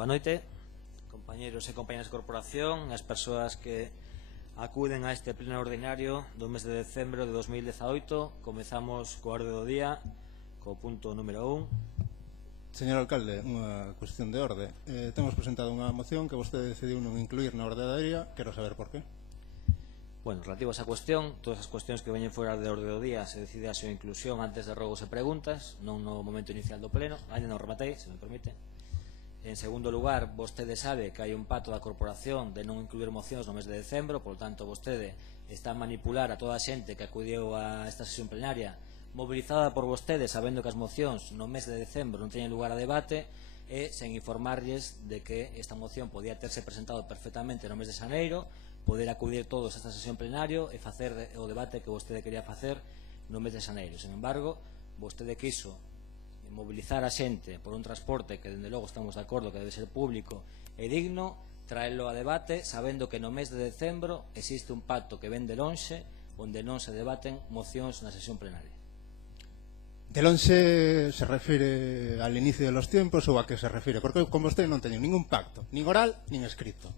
Boa noite, compañeros e compañeras de corporación, as persoas que acuden a este pleno ordinario do mes de decembro de 2018. Comezamos co orde do día, co punto número 1. Señor alcalde, unha cuestión de orde. Temos presentado unha moción que vostede decidiu non incluir na orde do día. Quero saber por qué. Bueno, relativo a esa cuestión, todas as cuestións que veñen fora de orde do día se decide a súa inclusión antes de rogos e preguntas, non no momento inicial do pleno. Ainda non rematei, se me permite. En segundo lugar, vostede sabe que hai un pacto da corporación de non incluir mocións no mes de decembro, por tanto, vostede está a manipular a toda a xente que acudiu a esta sesión plenaria mobilizada por vostede, sabendo que as mocións no mes de decembro non teñen lugar a debate, e sen informarlles de que esta moción podía terse presentado perfectamente no mes de xaneiro, poder acudir todos a esta sesión plenario e facer o debate que vostede quería facer no mes de xaneiro. Sen embargo, vostede quiso mobilizar a xente por un transporte que, dende logo, estamos de acordo que debe ser público e digno, traelo a debate sabendo que no mes de decembro existe un pacto que ven de lonxe onde non se debaten mocións na sesión plenaria. De lonxe se refire al inicio de los tiempos ou a que se refire? Porque con vostede non teño ningún pacto, nin oral, nin escrito.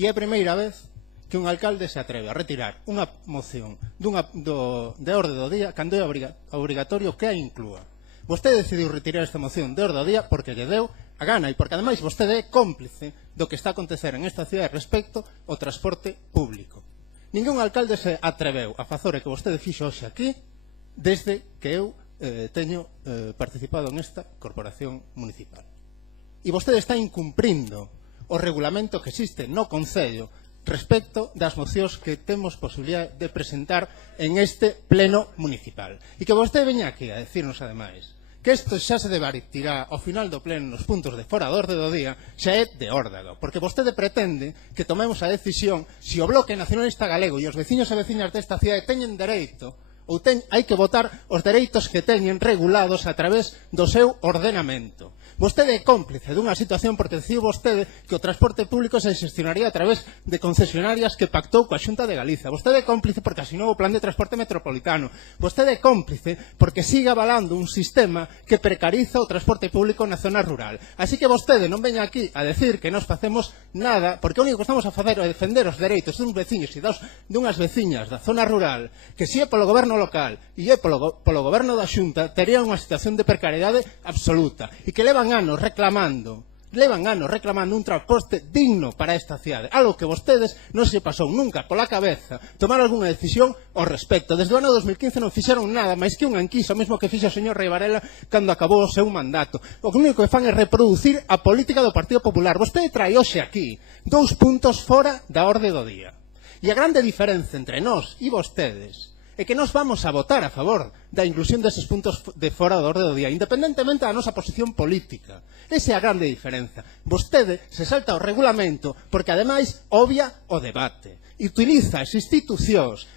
E é a primeira vez que un alcalde se atreve a retirar unha moción de orde do día cando é obrigatorio que a inclúa. Vostede decidiu retirar esta moción de orde do día porque lle deu a gana e porque, ademais, vostede é cómplice do que está a acontecer en esta cidade respecto ao transporte público. Ningún alcalde se atreveu a facer o que vostede fixo hoxe aquí desde que eu teño participado en esta corporación municipal. E vostede está incumprindo o regulamento que existe no Concello respecto das mocións que temos posibilidade de presentar en este pleno municipal. E que vostede veña aquí a decirnos, ademais, que isto xa se debatirá ao final do pleno nos puntos de fora do orde do día, xa é de órdago, porque vostede pretende que tomemos a decisión se o Bloque Nacionalista Galego e os veciños e veciñas desta cidade teñen dereito ou hai que votar os dereitos que teñen regulados a través do seu ordenamento. Vostede é cómplice dunha situación porque decidiu vostede que o transporte público se xestionaría a través de concesionarias que pactou coa Xunta de Galiza. Vostede é cómplice porque asinou o plan de transporte metropolitano. Vostede é cómplice porque sigue avalando un sistema que precariza o transporte público na zona rural. Así que vostede non veña aquí a decir que nos facemos nada, porque o único que estamos a facer é defender os dereitos duns veciños e dunhas veciñas da zona rural, que se é polo goberno local e é polo goberno da Xunta, tería unha situación de precariedade absoluta e que levan anos reclamando un transporte digno para esta cidade, algo que vostedes non se pasou nunca pola cabeza tomar algunha decisión ao respecto. Desde o ano 2015 non fixeron nada máis que un enquiso, o mesmo que fixo o señor Rei Varela cando acabou o seu mandato. O único que fan é reproducir a política do Partido Popular. Vostede trae hoxe aquí 2 puntos fora da orde do día. E a grande diferenza entre nós e vostedes é que nós vamos a votar a favor da inclusión deses puntos de fora do orde do día, independentemente da nosa posición política. Esa é a grande diferenza. Vostede se salta o regulamento porque, ademais, obvia o debate. E utiliza as institucións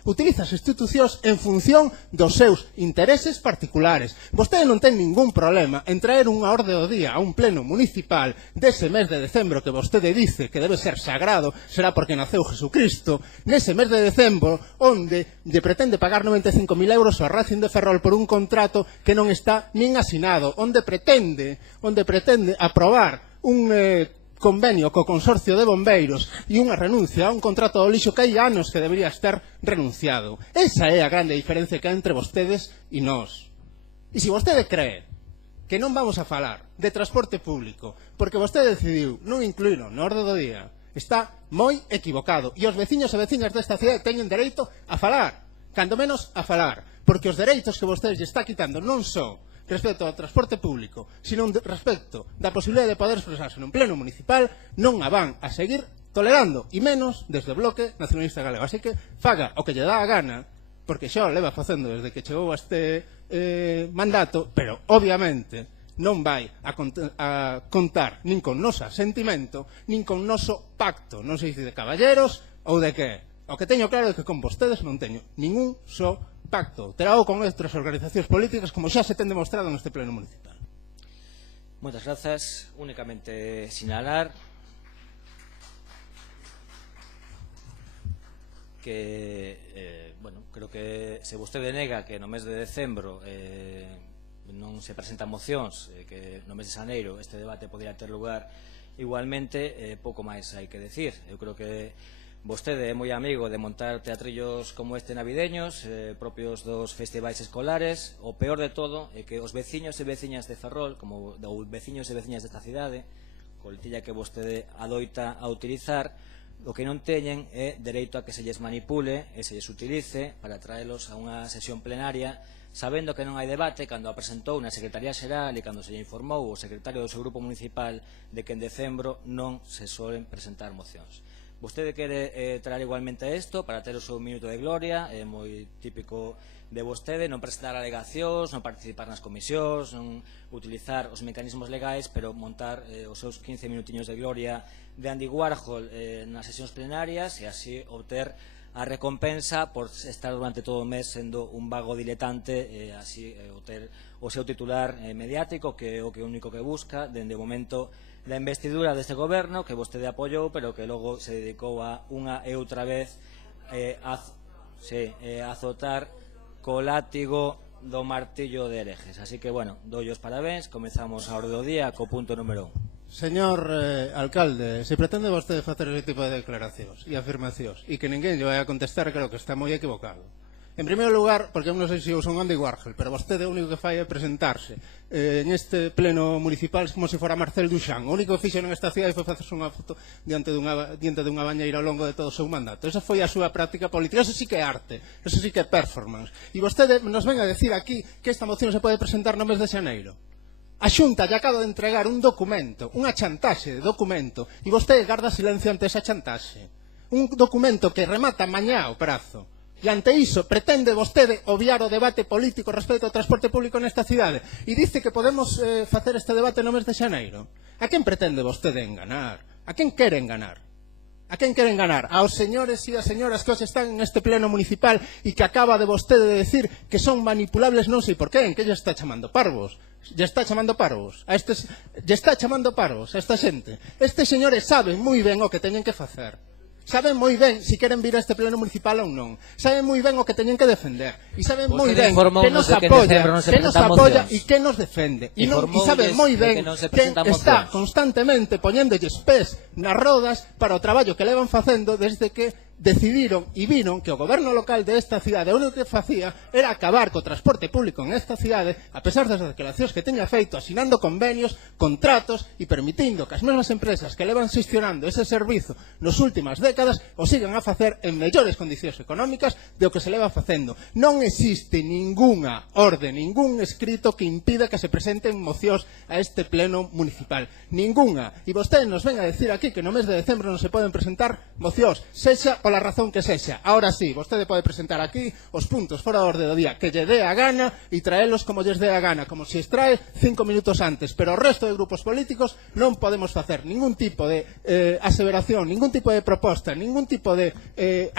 en función dos seus intereses particulares. Vostede non ten ningún problema en traer unha orde do día a un pleno municipal dese mes de decembro que vostede dice que debe ser sagrado, será porque naceu Jesucristo, nese mes de decembro onde lle pretende pagar 95.000 euros ao Racing de Ferrol por un contrato que non está nin asinado, onde pretende aprobar un convenio co Consorcio de Bombeiros e unha renuncia a un contrato do lixo que hai anos que debería estar renunciado. Esa é a grande diferencia que hai entre vostedes e nós. E se vostede cree que non vamos a falar de transporte público porque vostede decidiu non incluílo na orde do día, está moi equivocado. E os veciños e veciñas desta cidade teñen dereito a falar, cando menos a falar, porque os dereitos que vostedes lle está quitando non son respecto ao transporte público, sino respecto da posibilidade de poder expresarse nun pleno municipal, non a van a seguir tolerando, e menos desde o Bloque Nacionalista Galego. Así que faga o que lle dá a gana, porque xa o leva facendo desde que chegou a este mandato, pero obviamente non vai a contar nin con nosa sentimento, nin con noso pacto, non sei se de caballeros ou de que. O que teño claro é que con vostedes non teño ningún só pacto. Terá con outras organizacións políticas como xa se ten demostrado neste pleno municipal. Moitas grazas. Únicamente sinalar que, creo que se vostede nega que no mes de decembro non se presentan mocións, que no mes de xaneiro este debate podría ter lugar Igualmente, pouco máis hai que decir. Eu creo que vostede é moi amigo de montar teatrillos como este navideños, propios dos festivais escolares. O peor de todo é que os veciños e veciñas de Ferrol, como os veciños e veciñas desta cidade, coletilla que vostede adoita a utilizar, o que non teñen é dereito a que se lles manipule e se lles utilice para traelos a unha sesión plenaria, sabendo que non hai debate, cando a presentou na Secretaría Xeral e cando se lle informou o secretario do seu grupo municipal de que en decembro non se solen presentar mocións. Vostede quere traer igualmente isto para ter o seu minuto de gloria, é moi típico de vostede non presentar alegacións, non participar nas comisións, non utilizar os mecanismos legais, pero montar os seus 15 minutiños de gloria de Andy Warhol nas sesións plenarias e así obter a recompensa por estar durante todo o mes sendo un vago diletante e así obter o seu titular mediático, que é o único que busca dende o momento da investidura deste goberno que vostede apoiou, pero que logo se dedicou a unha e outra vez a azotar co látigo do martillo de herejes. Así que, bueno, doy os parabéns. Comezamos a orde do día co punto número 1. Señor alcalde, se pretende vostede facer ese tipo de declaracións e afirmacións e que ninguén lle vai a contestar, creo que está moi equivocado. En primeiro lugar, porque eu non sei se eu son Andy Warhol, pero vostede o único que fai é presentarse en este pleno municipal como se fora Marcel Duchamp. O único que fixo nesta cidade foi facerse unha foto diante dunha bañeira ao longo de todo o seu mandato. Esa foi a súa práctica política. Eso sí que é arte, eso sí que é performance. E vostede nos ven a decir aquí que esta moción se pode presentar no mes de xaneiro. A Xunta lle acaba de entregar un documento, unha chantaxe de documento, e vostede garda silencio ante esa chantaxe. Un documento que remata mañá o prazo. E ante iso pretende vostede obviar o debate político respecto ao transporte público nesta cidade e dice que podemos facer este debate no mes de xaneiro. A quen pretende vostede enganar? A quen quere enganar? A quen quere enganar? Aos señores e as señoras que hoxe están neste pleno municipal e que acaba de vostede de decir que son manipulables non sei por qué. En que lle está chamando parvos? Lle está chamando parvos a esta xente. Estes señores saben moi ben o que teñen que facer. Saben moi ben se queren vir a este pleno municipal ou non. Saben moi ben o que teñen que defender. E saben moi ben que nos apoia e que nos defende. E saben moi ben que está constantemente poñéndolles pés nas rodas para o traballo que levan facendo desde que decidiron e viron que o goberno local de esta cidade o único que facía era acabar co transporte público en esta cidade, a pesar das declaracións que teña feito, asinando convenios, contratos e permitindo que as mesmas empresas que levan xestionando ese servizo nas últimas décadas o sigan a facer en mellores condicións económicas do que se leva facendo. Non existe ningunha orde, ningún escrito que impida que se presenten mocións a este pleno municipal. Ningunha. E vostede nos ven a decir aquí que no mes de decembro non se poden presentar mocións, sexa pola razón que sexa. Ahora sí, vostede pode presentar aquí os puntos fora da orde do día que lle dé a gana e traelos como lles dé a gana, como se extrae 5 minutos antes, pero o resto de grupos políticos non podemos facer ningún tipo de aseveración, ningún tipo de proposta, ningún tipo de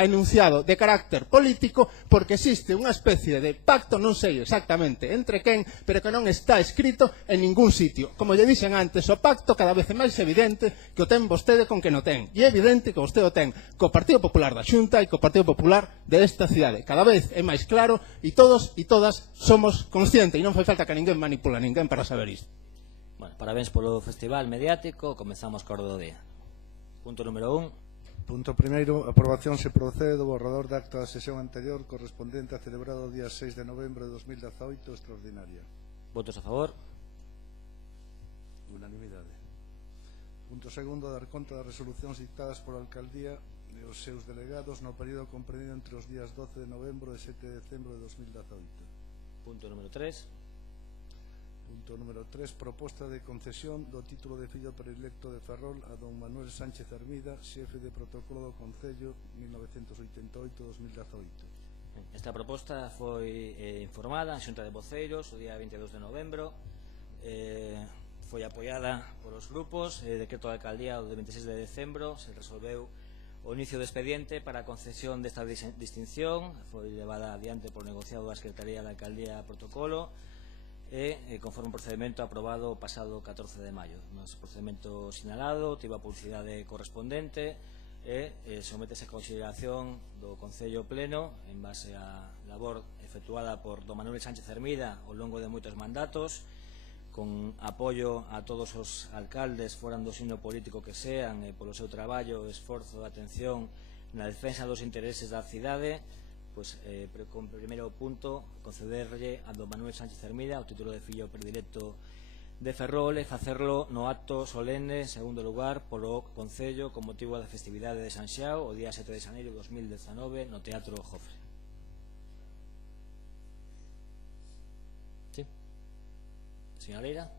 enunciado de carácter político, porque existe unha especie de pacto, non sei exactamente entre quen, pero que non está escrito en ningún sitio. Como lle dixen antes, o pacto cada vez é máis evidente que o ten vostede con que non ten, e é evidente que vostede o ten co Partido Popular da Xunta e co Partido Popular de esta cidade. Cada vez é máis claro e todos e todas somos conscientes e non fai falta que ninguén manipula a ninguén para saber isto. Bueno, parabéns polo festival mediático. Comezamos co orde do día. Punto número 1. Punto primeiro, aprobación se procede do borrador de acta da sesión anterior correspondente a celebrado o día 6 de novembro de 2018 extraordinaria. Votos a favor. Unanimidade. Punto segundo, dar conta das resolucións dictadas por a alcaldía e os seus delegados no período comprendido entre os días 12 de novembro e 7 de decembro de 2018. Punto número 3. Punto número 3, proposta de concesión do título de fillo predilecto de Ferrol a don Manuel Sánchez Armida, xefe de protocolo do Concello 1988-2018. Esta proposta foi informada en Xunta de Voceiros o día 22 de novembro. Foi apoiada polos grupos. Decreto da alcaldía o de 26 de decembro se resolveu o inicio do expediente para a concesión desta distinción. Foi levada adiante por negociado da Secretaría da Alcaldía Protocolo e conforme un procedimento aprobado o pasado 14 de maio. Nos procedimento sinalado, tivo a publicidade correspondente e sométese a consideración do Concello Pleno en base á labor efectuada por don Manuel Sánchez Hermida ao longo de moitos mandatos, con apoio a todos os alcaldes, foran do signo político que sean, polo seu traballo, esforzo, atención na defensa dos intereses da cidade, con primeiro punto concederlle a don Manuel Sánchez Hermida o título de fillo predilecto de Ferrol e facerlo no acto solene, en segundo lugar, polo Concello con motivo da festividade de San Xiao o día 7 de xaneiro de 2019 no Teatro Jofre. Sí? Señora Leira?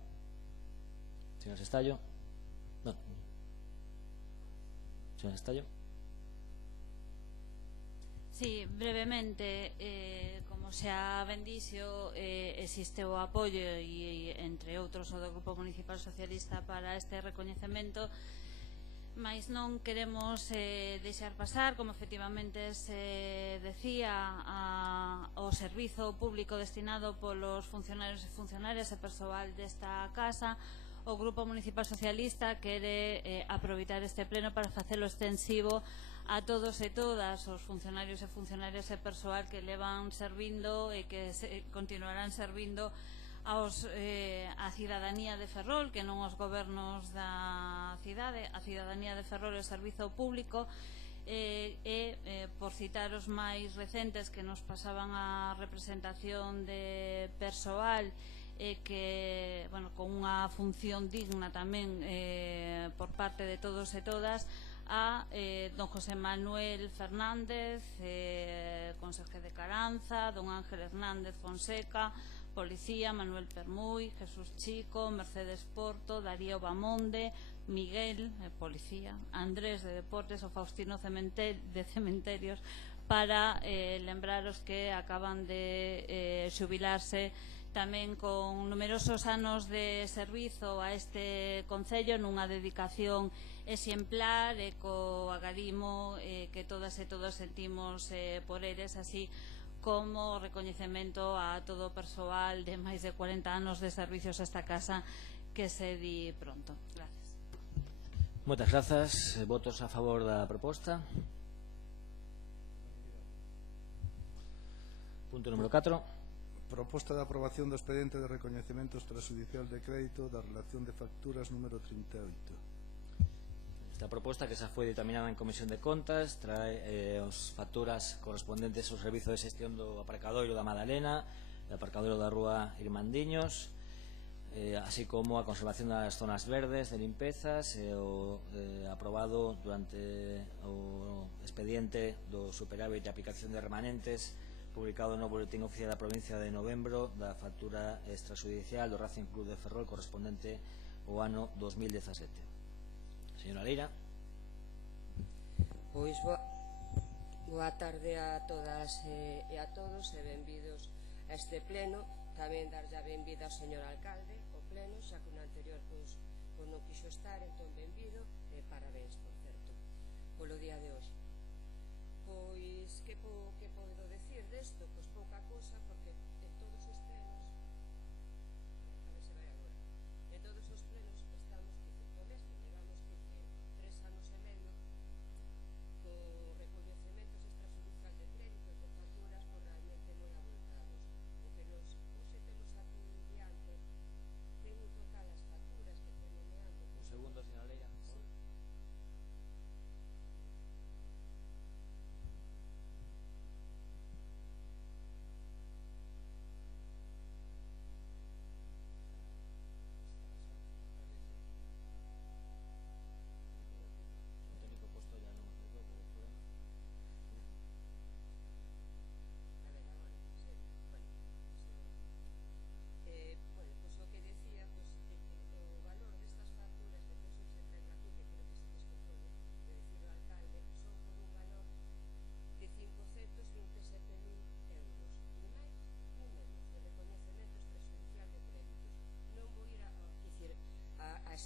Señor Sestallo? Non. Señor Sestallo? Sí, brevemente, como xa ben dixo, existe o apoio e, entre outros, o do Grupo Municipal Socialista para este recoñecemento, mas non queremos deixar pasar, como efectivamente se decía, o servizo público destinado polos funcionarios e funcionarias e persoal desta casa. O Grupo Municipal Socialista quere aproveitar este pleno para facelo extensivo a todos e todas os funcionarios e funcionarias e persoal que levan servindo e que continuarán servindo a cidadanía de Ferrol, que non os gobernos da cidade, a cidadanía de Ferrol e o servizo público, por citar os máis recentes que nos pasaban a representación de persoal que, bueno, con unha función digna tamén por parte de todos e todas, a don José Manuel Fernández, conserje de Caranza, don Ángel Hernández Fonseca, policía, Manuel Permuy, Jesús Chico, Mercedes Porto, Darío Bamonde, Miguel, policía, Andrés de Deportes o Faustino de Cementerios, para lembraros que acaban de xubilarse tamén con numerosos anos de servizo a este Concello nunha dedicación exemplar e co agarimo que todas e todos sentimos por eles, así como recoñecemento a todo o persoal de máis de 40 anos de servicios a esta casa que se di pronto. Gracias. Moitas grazas. Votos a favor da proposta. Punto número 4. Proposta de aprobación do expediente de recoñecemento extrajudicial de crédito da relación de facturas número 38. Esta proposta, que xa foi determinada en Comisión de Contas, trae as facturas correspondentes ao servizo de xestión do aparcadoiro da Madalena, do aparcadoiro da Rúa Irmandiños, así como a conservación das zonas verdes de limpezas e o aprobado durante o expediente do superávit de aplicación de remanentes publicado no Boletín Oficial da Provincia de novembro da factura extrajudicial do Racing Club de Ferrol correspondente ao ano 2017. Señora Leira. Pois boa tarde a todas e a todos e benvidos a este pleno. Tamén darlle a benvida ao señor alcalde ao pleno, xa que no anterior pois non quixo estar, entón benvido e parabéns, por certo, polo día de hoxe. Pois, que podo decir desto? Pois pouca cousa, porque en todos os plenos, a ver se vai agora, en todos os plenos estamos co mesmo, levamos 3 anos e medio con recoñecementos extrajudicial de créditos de facturas por realmente moi abultados. O que hoxe temos aquí diante ten un total as facturas que foi nomeando. Un segundo, señora Leira. Sí.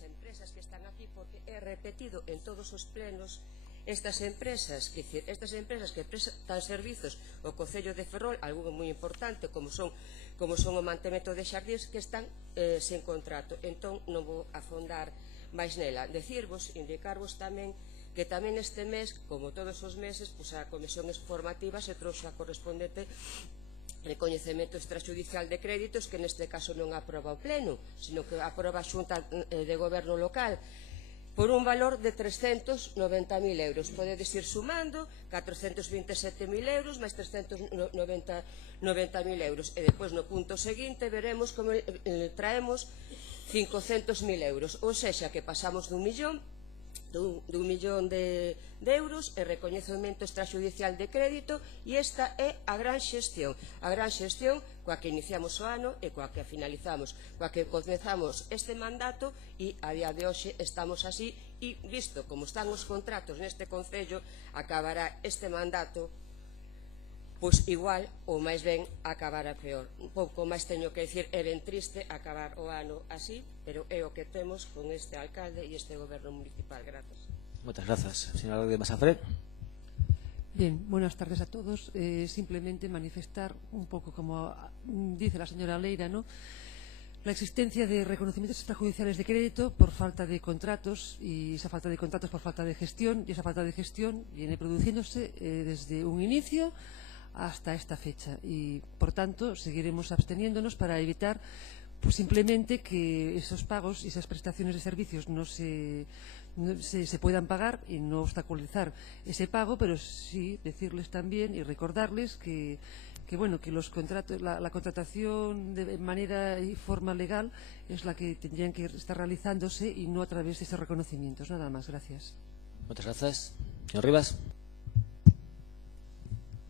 Empresas que están aquí, porque é repetido en todos os plenos estas empresas que prestan servizos ao Concello de Ferrol, algo moi importante como son o mantemento de xardíns, que están sen contrato. Entón non vou afondar máis nela. Indicarvos tamén que tamén este mes, como todos os meses, a Comisión Informativa se trouxe a correspondente recoñecemento extrajudicial de créditos que neste caso non aproba o Pleno, sino que aproba a Xunta de Goberno local, por un valor de 390.000 euros. Podedes ir sumando 427.000 euros máis 390.000 euros. E depois no punto seguinte veremos como traemos 500.000 euros. Ou sexa, que pasamos dun millón de euros e recoñecemento extrajudicial de crédito, e esta é a gran xestión coa que iniciamos o ano e coa que finalizamos, coa que comezamos este mandato, e a día de hoxe estamos así, e visto como están os contratos neste Concello, acabará este mandato pois igual, ou máis ben acabar a peor. Un pouco máis teño que dicir, é ben triste acabar o ano así, pero é o que temos con este alcalde e este goberno municipal. Grazas. Muchas gracias. Señora de Masafre. Bien, buenas tardes a todos. Simplemente manifestar un poco, como dice la señora Leira, ¿no?, la existencia de reconocimientos extrajudiciales de crédito por falta de contratos, y esa falta de contratos por falta de gestión, y esa falta de gestión viene produciéndose desde un inicio hasta esta fecha, y por tanto seguiremos absteniéndonos para evitar pues simplemente que esos pagos y esas prestaciones de servicios no se puedan pagar, y no obstaculizar ese pago, pero sí decirles también y recordarles que los contratos, la contratación de manera y forma legal es la que tendrían que estar realizándose, y no a través de esos reconocimientos. Nada más, gracias. Muchas gracias. Señor Rivas.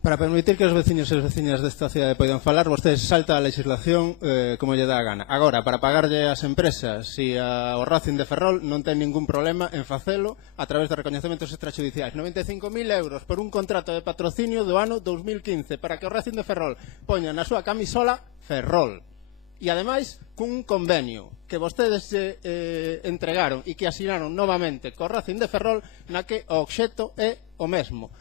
Para permitir que os veciños e as veciñas desta cidade poidan falar, vostedes salta a legislación como lle dá a gana. Agora, para pagarlle ás empresas e ao Racing de Ferrol non ten ningún problema en facelo a través de recoñecementos extrajudiciais. 95.000 euros por un contrato de patrocinio do ano 2015 para que o Racing de Ferrol poña na súa camisola Ferrol. E ademais, cun convenio que vostedes entregaron e que asinaron novamente co Racing de Ferrol, na que o obxecto é o mesmo.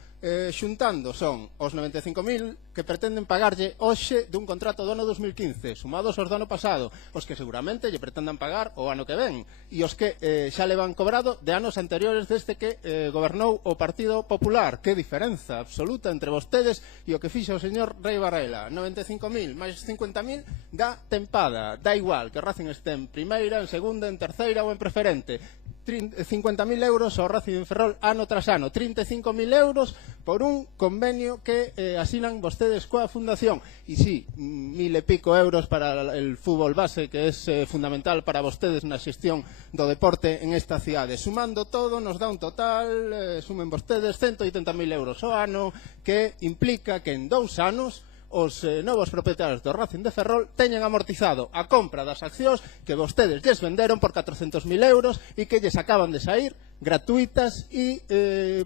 Xuntando son os 95.000 que pretenden pagarlle hoxe dun contrato do ano 2015, sumados aos do ano pasado, os que seguramente lle pretendan pagar o ano que ven, e os que xa le van cobrado de anos anteriores desde que gobernou o Partido Popular. Que diferenza absoluta entre vostedes e o que fixo o señor Rei Varela. 95.000 máis 50.000 dá tempada, dá igual que o Racing este en primeira, en segunda, en terceira ou en preferente. 50.000 euros ao Racing de Ferrol ano tras ano, 35.000 euros por un convenio que asinan vostedes coa Fundación. E sí, 1.000 e pico euros para el fútbol base, que é fundamental para vostedes na xestión do deporte en esta cidade. Sumando todo, nos dá un total, sumen vostedes 180.000 euros ao ano, que implica que en 2 anos os novos propietarios do Racing de Ferrol teñen amortizado a compra das accións que vostedes lles venderon por 400.000 euros e que lles acaban de sair gratuitas e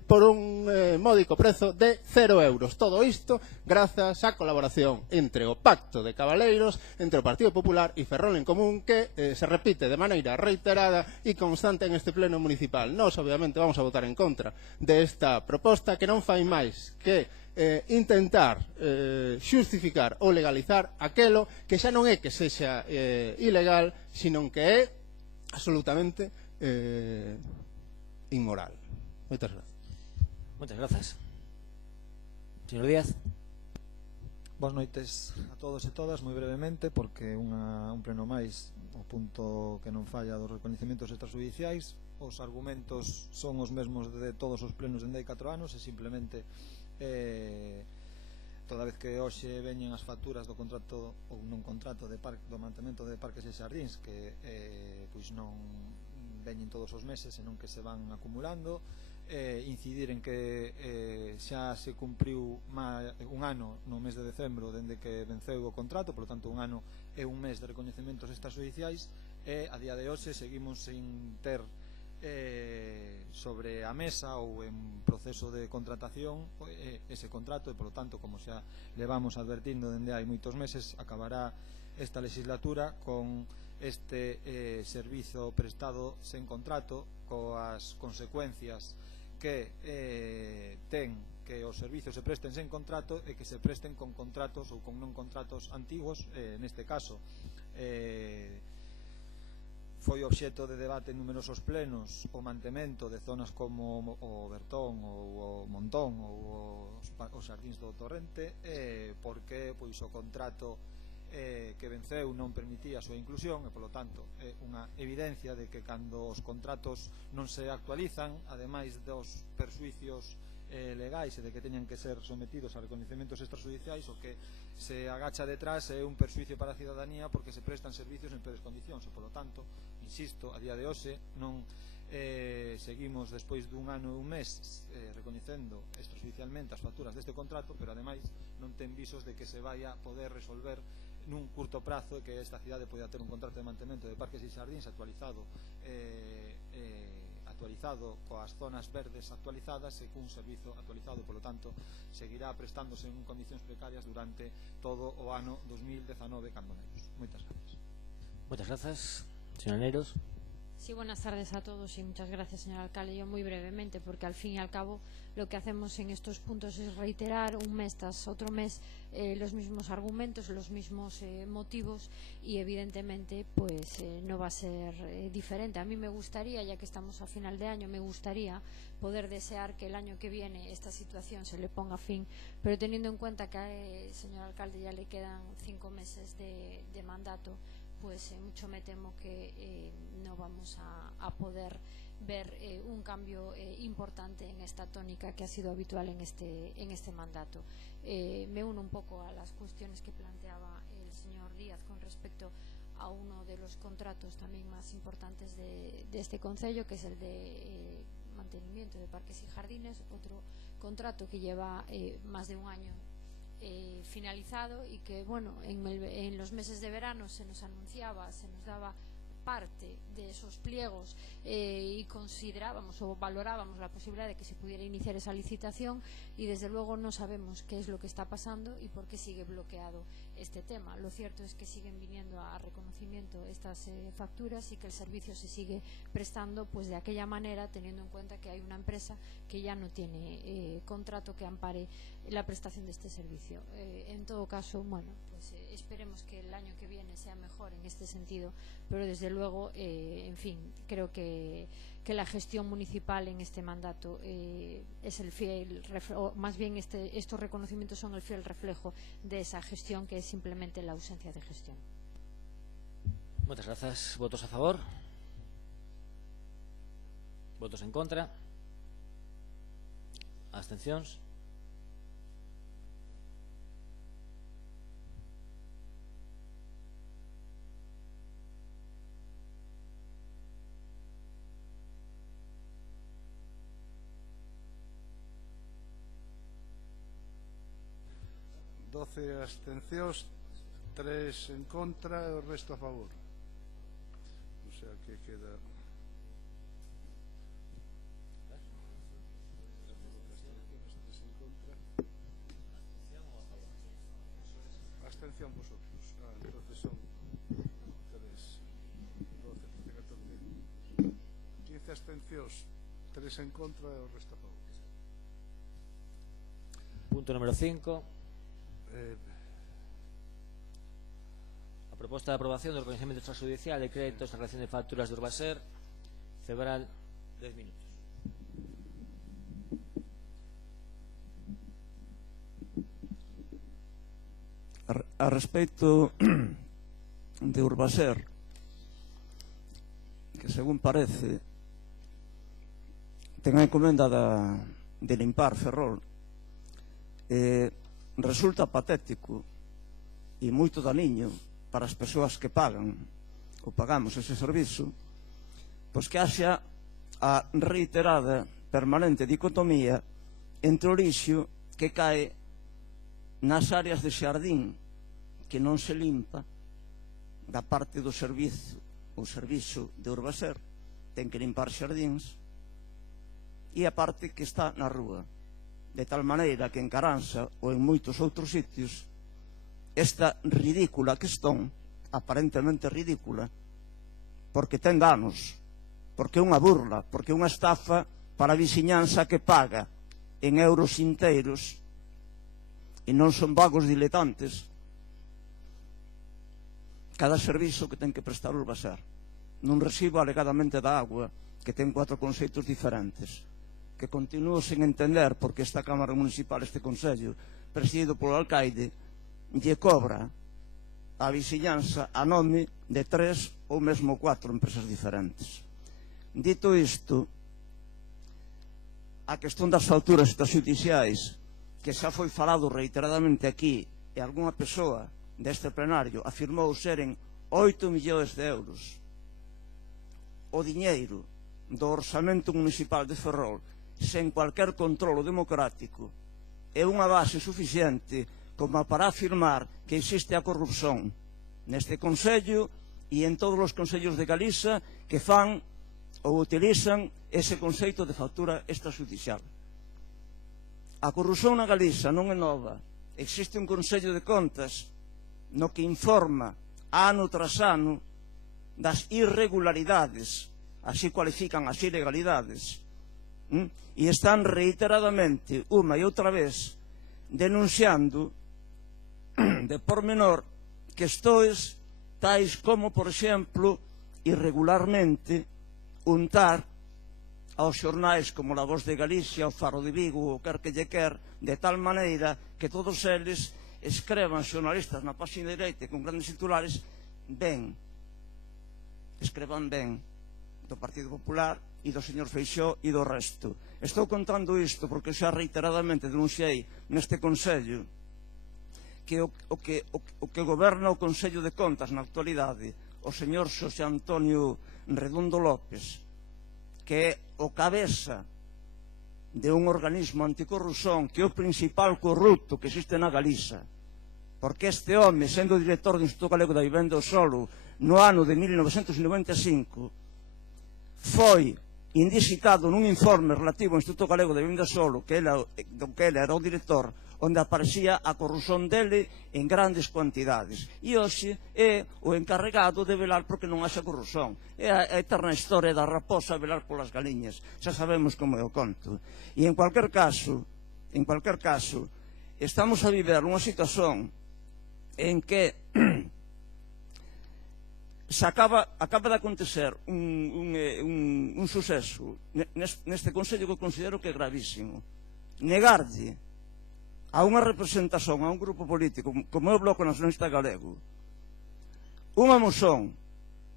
por un módico prezo de 0 euros. Todo isto grazas á colaboración entre o Pacto de Cabaleiros, entre o Partido Popular e Ferrol en Común, que se repite de maneira reiterada e constante en este pleno municipal. Nós, obviamente, vamos a votar en contra desta proposta, que non fai máis que intentar xustificar ou legalizar aquelo que xa non é que sexa ilegal, sino que é absolutamente inmoral. Moitas gracias. Muchas gracias. Señor Díaz. Boas noites a todos e todas, moi brevemente, porque un pleno máis, o punto que non falla dos recoñecementos extrajudiciais. Os argumentos son os mesmos de todos os plenos dende hai 4 anos, e simplemente toda vez que hoxe veñen as facturas do contrato ou non contrato do mantemento de parques e xardíns, que pois non veñen todos os meses, senón que se van acumulando, incidir en que xa se cumpriu un ano no mes de decembro dende que venceu o contrato, por lo tanto un ano é un mes de recoñecementos extrajudiciais, e a día de hoxe seguimos sin ter sobre a mesa ou en proceso de contratación ese contrato, e polo tanto, como xa levamos advertindo dende hai moitos meses, acabará esta legislatura con este servizo prestado sen contrato, coas consecuencias que ten que os servicios se presten sen contrato e que se presten con contratos ou con non contratos antigos, neste caso foi obxecto de debate en numerosos plenos o mantemento de zonas como o Bertón ou o Montón ou os Xardíns do Torrente, porque pois o contrato que venceu non permitía a súa inclusión, e polo tanto é unha evidencia de que cando os contratos non se actualizan, ademais dos persuicios legais e de que teñan que ser sometidos a recoñecementos extrajudiciais, o que se agacha detrás é un persuicio para a cidadanía porque se prestan servicios en peores condicións, e polo tanto, insisto, a día de hoxe non seguimos despois dun ano e un mes recoñecendo extrajudicialmente as facturas deste contrato, pero ademais non ten visos de que se vai a poder resolver nun curto prazo que esta cidade poida ter un contrato de mantemento de parques e xardíns actualizado coas zonas verdes actualizadas e cun servizo actualizado, polo tanto seguirá prestándose en condicións precarias durante todo o ano 2019 cando menos. Moitas gracias. Moitas grazas, señor Neiros. Sí, buenas tardes a todos y muchas gracias, señor alcalde. Yo muy brevemente, porque al fin y al cabo lo que hacemos en estos puntos es reiterar un mes tras otro mes los mismos argumentos, los mismos motivos, y evidentemente pues no va a ser diferente. A mí me gustaría, ya que estamos a final de año, me gustaría poder desear que el año que viene esta situación se le ponga fin, pero teniendo en cuenta que señor alcalde ya le quedan 5 meses de mandato, pues mucho me temo que no vamos a poder ver un cambio importante en esta tónica que ha sido habitual en este mandato. Me uno un poco a las cuestiones que planteaba el señor Díaz con respecto a uno de los contratos también más importantes de este concello, que es el de mantenimiento de parques y jardines, otro contrato que lleva más de un año finalizado, y que bueno, en los meses de verano se nos anunciaba, se nos daba parte de esos pliegos y considerábamos o valorábamos la posibilidad de que se pudiera iniciar esa licitación, y desde luego no sabemos qué es lo que está pasando y por qué sigue bloqueado este tema. Lo cierto es que siguen viniendo a reconocimiento estas facturas y que el servicio se sigue prestando pues de aquella manera, teniendo en cuenta que hay una empresa que ya no tiene contrato que ampare la prestación de este servicio. En todo caso, bueno, pues esperemos que el año que viene sea mejor en este sentido, pero desde luego, en fin, creo que la gestión municipal en este mandato es el fiel reflejo, más bien estos reconocimientos son el fiel reflejo de esa gestión, que es simplemente la ausencia de gestión. Muchas gracias. ¿Votos a favor? ¿Votos en contra? ¿Abstencións? Abstencións, 3 en contra e o resto a favor. O sea que queda abstención vosotros. Entonces son 3, 12, 13, 14, 15 abstencións, 3 en contra e o resto a favor. Punto número 5. A proposta de aprobación do reconocimiento extrajudicial de créditos en relación de facturas de Urbaser. Cebral, 10 minutos. A respecto de Urbaser, que según parece ten a encomenda de limpar Ferrol, resulta patético e moito daniño para as persoas que pagan ou pagamos ese servizo, pois que haxa a reiterada permanente dicotomía entre o lixo que cae nas áreas de xardín que non se limpa da parte do servizo, o servizo de Urbaser ten que limpar xardíns, e a parte que está na rúa, de tal maneira que en Caranza ou en moitos outros sitios esta ridícula questón, aparentemente ridícula, porque ten danos, porque é unha burla, porque é unha estafa para a veciñanza que paga en euros inteiros e non son vagos diletantes cada servizo que ten que prestar o Urbaser. nun recibo alegadamente da agua que ten 4 conceptos diferentes, que continuo sen entender porque esta Cámara Municipal, este Consello presidido polo alcaide, lle cobra a vizinhanza a nome de 3 ou mesmo 4 empresas diferentes. Dito isto, a cuestión das facturas extrajudiciais, que xa foi falado reiteradamente aquí, e algunha persoa deste plenario afirmou seren 8 millóns de euros. O diñeiro do orzamento municipal de Ferrol, sen cualquier controlo democrático, é unha base suficiente como para afirmar que existe a corrupción neste Consello e en todos os consellos de Galiza que fan ou utilizan ese conceito de factura extrajudicial. A corrupción na Galiza non é nova. Existe un Consello de Contas no que informa ano tras ano das irregularidades, así cualifican as ilegalidades, e están reiteradamente, unha e outra vez, denunciando de pormenor questões tais como, por exemplo, irregularmente untar aos xornais como La Voz de Galicia, o Faro de Vigo, o quer que lle quer, de tal maneira que todos eles escrevan xornalistas na página dereita con grandes titulares escrevan ben do Partido Popular e do señor Feixóo e do resto. Estou contando isto porque xa reiteradamente denunciei neste Consello que o que goberna o Consello de Contas na actualidade, o señor Xosé Antonio Redondo López, que é o cabeza de un organismo anticorrupción que é o principal corrupto que existe na Galiza, porque este home, sendo director do Instituto Galego da Vivenda ao Solo no ano de 1995, foi indicitado nun informe relativo ao Instituto Galego da Vivenda ao Solo, do que ele era o director, onde aparecía a corrupción dele en grandes cuantidades. E hoxe é o encarregado de velar porque non haxa corrupción. É a eterna historia da raposa velar polas galiñas. Xa sabemos como é o conto. E en cualquier caso, estamos a viver unha situación en que se acaba de acontecer un suceso neste Consello que considero que é gravísimo. Negarlle a unha representación, a un grupo político como é o Bloque Nacionalista Galego, unha moción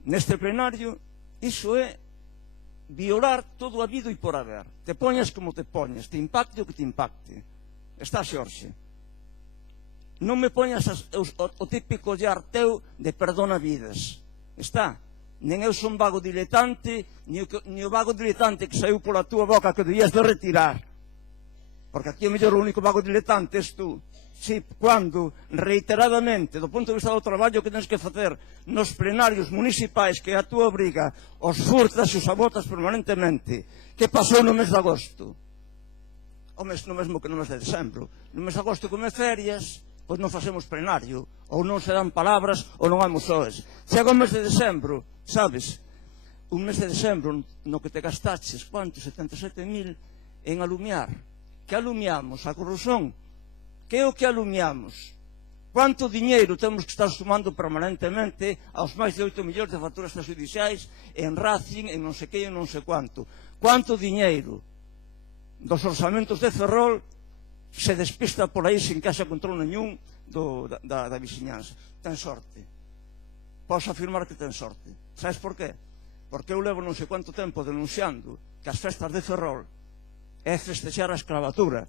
neste plenario, iso é violar todo o habido e por haber. Te poñas como te poñas, te impacte o que te impacte. Está, Xorxe. Non me poñas o típico ollar teu de perdona vidas. Está. Nen eu son vago diletante, ni o vago diletante que saiu pola túa boca que debías de retirar. Porque aquí o mellor o único vago diletante és tú. Si, cando reiteradamente, do punto de vista do traballo que tens que facer nos plenarios municipais, que é a túa obriga, os furtas e os sabotas permanentemente, que pasou no mes de agosto? No mesmo que no mes de decembro. No mes de agosto, como é ferias, pois non facemos plenario, ou non se dan palabras, ou non hai moçoes. Chega o mes de decembro, sabes? Un mes de decembro no que te gastaches, quanto? 77.000 en alumiar. Que alumiamos? A corrupción? Que é o que alumiamos? Quanto diñeiro temos que estar sumando permanentemente aos máis de 8 millóns de facturas extrajudiciais en Racing, en non sei que, en non sei quanto? Quanto diñeiro dos orzamentos de Ferrol se despista por aí sin que haxa control neñún da vixiñanza? Ten sorte. Posso afirmar que ten sorte. Sabes por qué? Porque eu levo non sei quanto tempo denunciando que as festas de Ferrol é festexar a escravatura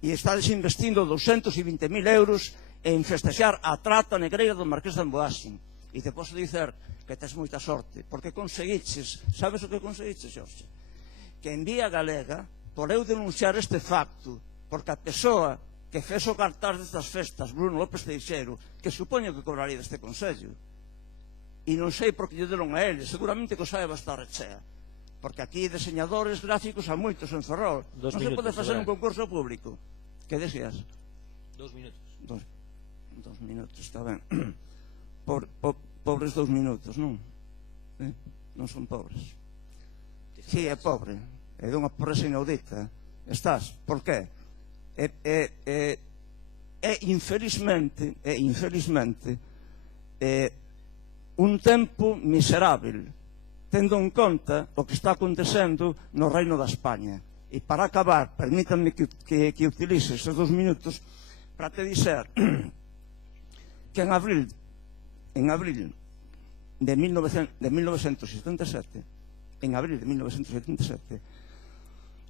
e está desinvestindo 220.000 euros en festexar a trata negreira do Marqués de Amboaxen. E te posso dizer que tes moita sorte, porque conseguiches, sabes o que conseguiches, Xorxe? Que en Vía Galega podeu denunciar este facto, porque a persoa que fez o cartaz destas festas, Bruno López Teixeiro, que supoño que cobraría deste Consello, e non sei por que lle deron a ele, seguramente que o saiba estar rechea, porque aquí diseñadores gráficos a moitos en Ferrol. Non se pode facer un concurso público. Que deseas? 2 minutos. 2 minutos, está ben. Pobres 2 minutos, non? Non son pobres. Si, é pobre. É dunha pobreza inaudita. Estás. Por qué? un tempo miserável, tendo en conta o que está acontecendo no Reino da España. E para acabar, permítanme que utilice estes 2 minutos para te dizer que en abril de 1977,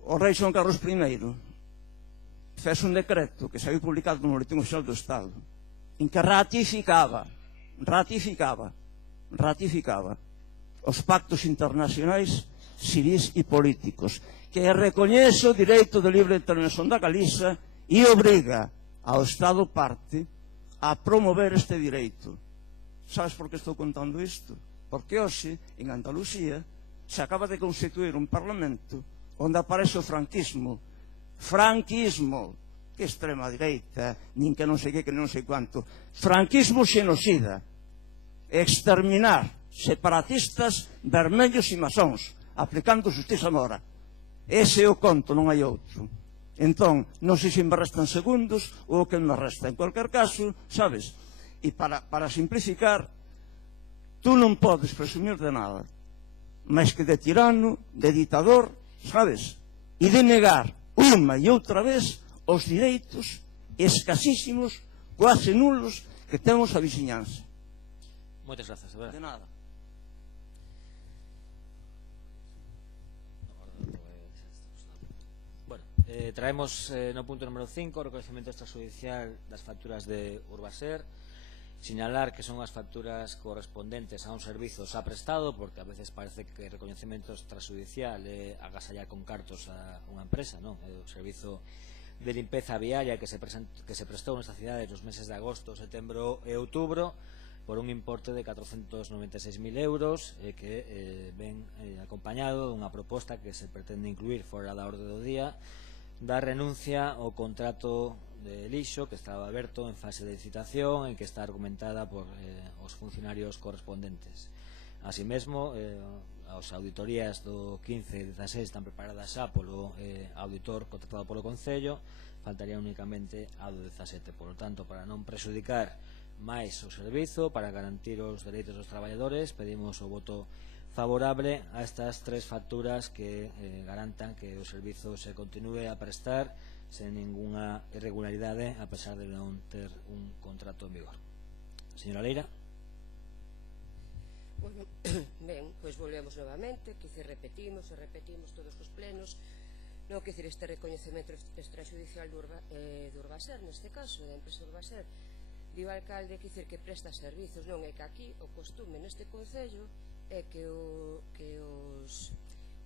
o rei Xoán Carlos I fez un decreto que saiu publicado no Boletín Oficial do Estado en que ratificaba os pactos internacionais civis e políticos, que recoñece o direito de libre determinación da Galiza e obriga ao Estado parte a promover este direito. Sabes por que estou contando isto? Porque hoxe, en Andalucía, se acaba de constituir un parlamento onde aparece o franquismo, que extrema direita, nin que non sei que non sei quanto, franquismo xenocida, exterminar separatistas, vermellos e masóns, aplicando justiza mora. Ese é o conto, non hai outro. Entón, non sei se me restan segundos ou o que me resta. En cualquier caso, sabes, e para simplificar, tú non podes presumir de nada, máis que de tirano, de ditador, sabes, e de negar unha e outra vez os direitos escasísimos, quase nulos, que temos a veciñanza. Moitas grazas, de verdad. De nada. Bueno, traemos no punto número 5 o reconocimiento extrajudicial das facturas de Urbaser. Señalar que son as facturas correspondentes a un servizo xa prestado, porque a veces parece que o reconocimiento extrajudicial é agasallar con cartos a unha empresa, non? O servizo de limpeza viaria que se prestou nesta cidade nos meses de agosto, setembro e outubro por un importe de 496.000 euros que ven acompañado dunha proposta que se pretende incluir fora da orde do día da renuncia ao contrato de lixo que estaba aberto en fase de licitación en que está argumentada por os funcionarios correspondentes. Así mesmo, as auditorías do 15 e 16 están preparadas xa polo auditor contratado polo Concello, faltaría únicamente a do 17. Por lo tanto, para non prexudicar máis o servizo, para garantir os dereitos dos traballadores, pedimos o voto favorable a estas 3 facturas que garantan que o servizo se continúe a prestar sen ninguna irregularidade a pesar de non ter un contrato en vigor. Señora Leira. Bueno, ben, pois volvemos novamente, que se repetimos todos os plenos, non que este recoñecemento extrajudicial do Urbaser, neste caso, da empresa Urbaser, di o alcalde que presta servizos, non é que aquí o costume neste concello é que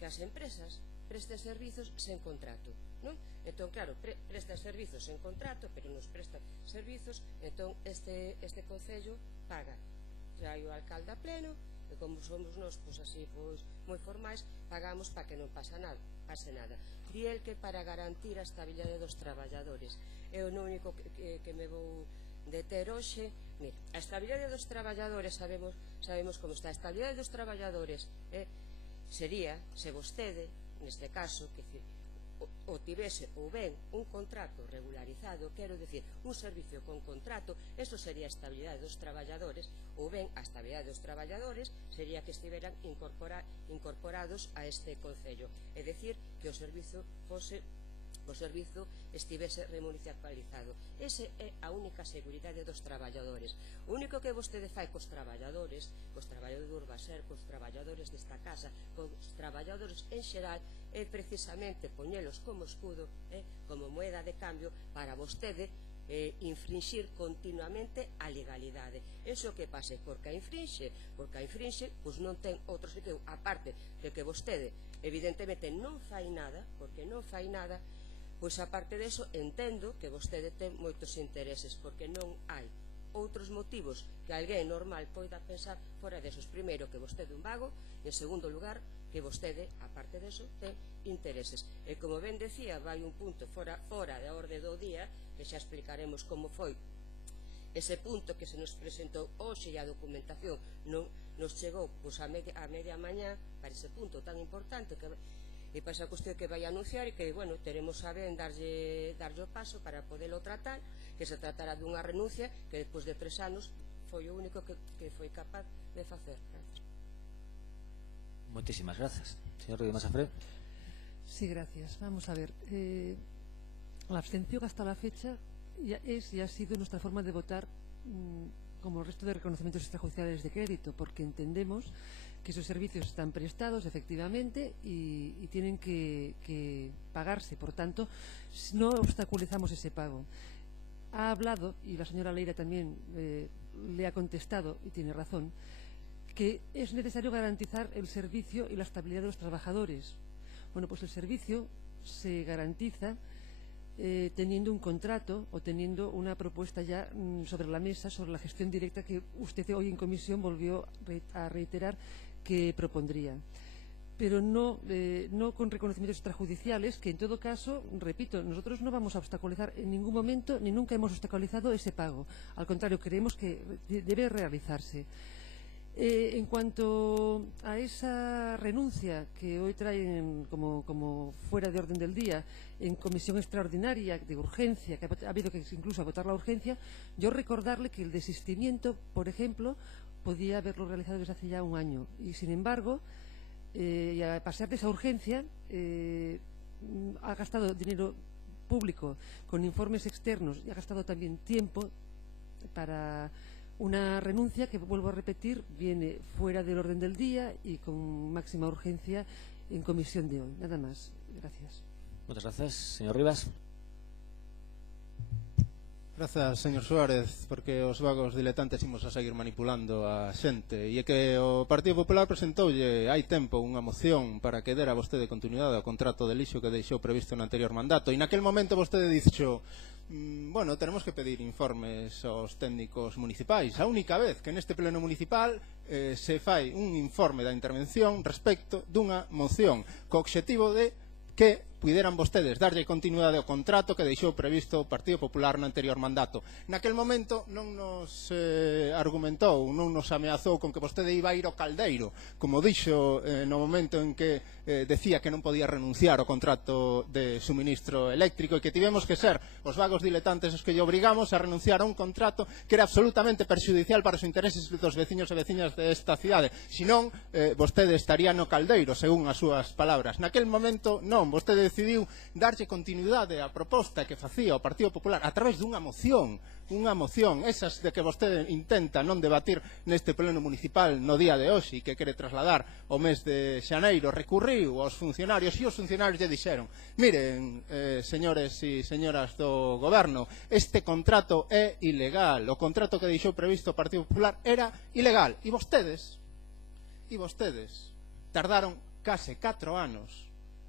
as empresas presten servizos sen contrato, non? Entón, claro, presta servizos sen contrato, pero nos presta servizos, entón este concello paga. Trai o alcalde a pleno, e como somos nós, pois así, pois moi formais, pagamos para que non pase nada. Di el que para garantir a estabilidade dos traballadores. É o único que me vou deter hoxe. Mira, a estabilidade dos traballadores sabemos como está. A estabilidade dos traballadores sería se vostede, neste caso, que o tivese ou ben un contrato regularizado, quero dicir, un servicio con contrato, eso sería a estabilidade dos traballadores, ou ben a estabilidade dos traballadores sería que estiveran incorporados a este concello, é dicir, que o servizo estivese remunicipalizado. Ese é a única seguridade dos traballadores. O único que vostede fai cos traballadores do Urbaser, cos traballadores desta casa, cos traballadores en xeral, é precisamente poñelos como escudo, como moeda de cambio para vostede infringir continuamente a legalidade. Iso que pase, porque a infrinxe, pois non ten outro sitio, aparte de que vostede evidentemente non fai nada, porque non fai nada. Pois aparte deso, entendo que vostede ten moitos intereses, porque non hai outros motivos que alguén normal poida pensar fora desos. Primeiro, que vostede é un vago, e en segundo lugar, que vostede, aparte deso, ten intereses. E como ben decía, vai un punto fora da orde do día, que xa explicaremos como foi ese punto que se nos presentou hoxe, e a documentación non nos chegou pois a media mañá para ese punto tan importante que e para esa cuestión que vai anunciar, e que, bueno, teremos a ben darlle o paso para podelo tratar, que se tratará dunha renuncia que despois de 3 anos foi o único que foi capaz de facer. Gracias. Muchísimas gracias. Señor Ruiz Masafre. Sí, gracias. Vamos a ver. La abstención hasta la fecha ya ha sido nuestra forma de votar como el resto de reconocimientos extrajudiciales de crédito, porque entendemos que esos servicios están prestados efectivamente y tienen que pagarse. Por tanto, no obstaculizamos ese pago. Ha hablado, y la señora Leira también le ha contestado, y tiene razón, que es necesario garantizar el servicio y la estabilidad de los trabajadores. Bueno, pues el servicio se garantiza teniendo un contrato o teniendo una propuesta ya sobre la mesa sobre la gestión directa que usted hoy en comisión volvió a reiterar que propondría. Pero no con reconocimientos extrajudiciales, que en todo caso, repito, nosotros no vamos a obstaculizar en ningún momento, ni nunca hemos obstaculizado ese pago. Al contrario, creemos que debe realizarse. En cuanto a esa renuncia que hoy traen como fuera de orden del día en comisión extraordinaria de urgencia, que ha habido que incluso a votar la urgencia, yo recordarle que el desistimiento, por ejemplo, podía haberlo realizado desde hace ya un año. Y sin embargo, y a pasar de esa urgencia, ha gastado dinero público con informes externos y ha gastado también tiempo para una renuncia que, vuelvo a repetir, viene fuera del orden del día y con máxima urgencia en comisión de hoy. Nada más. Gracias. Muchas gracias. Señor Rivas. Grazas, señor Suárez, porque os vagos diletantes imos a seguir manipulando a xente. E é que o Partido Popular presentoulle hai tempo unha moción para que dera vostede continuidade ao contrato de lixo que deixou previsto no anterior mandato. E naquel momento vostede dixo, bueno, tenemos que pedir informes aos técnicos municipais. A única vez que neste pleno municipal se fai un informe da intervención respecto dunha moción co obxectivo de que puderan vostedes darlle continuidade ao contrato que deixou previsto o Partido Popular no anterior mandato. Naquel momento non nos argumentou, non nos ameazou con que vostede iba a ir ao caldeiro, como dixo no momento en que decía que non podía renunciar ao contrato de suministro eléctrico e que tivemos que ser os vagos diletantes os que lle obrigamos a renunciar a un contrato que era absolutamente perxudicial para os intereses dos veciños e veciñas desta cidade. Senón, vostede estaría no caldeiro, según as súas palabras. Naquel momento, non, vostede decidiu darlle continuidade á proposta que facía o Partido Popular a través dunha moción, esas de que vostede intenta non debatir neste pleno municipal no día de hoxe e que quere trasladar o mes de xaneiro. Recurriu aos funcionarios e os funcionarios lle dixeron, miren, señores e señoras do goberno, este contrato é ilegal, o contrato que deixou previsto o Partido Popular era ilegal, e vostedes tardaron case 4 anos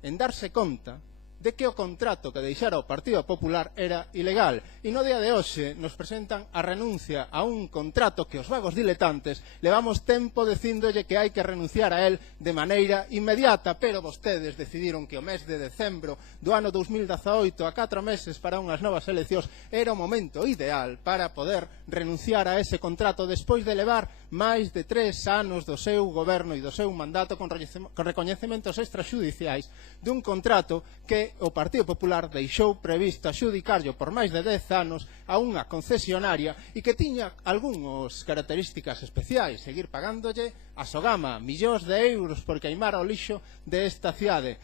en darse conta de que o contrato que deixara o Partido Popular era ilegal. E no día de hoxe nos presentan a renuncia a un contrato que os vagos diletantes levamos tempo dicíndolle que hai que renunciar a él de maneira inmediata, pero vostedes decidiron que o mes de decembro do ano 2018, a 4 meses para unhas novas eleccións, era o momento ideal para poder renunciar a ese contrato despois de levar máis de 3 anos do seu goberno e do seu mandato con recoñecementos extrajudiciais dun contrato que o Partido Popular deixou previsto adxudicarlo por máis de 10 anos a unha concesionaria e que tiña algunhas características especiais, seguir pagándolle a Sogama millóns de euros por queimar o lixo desta cidade,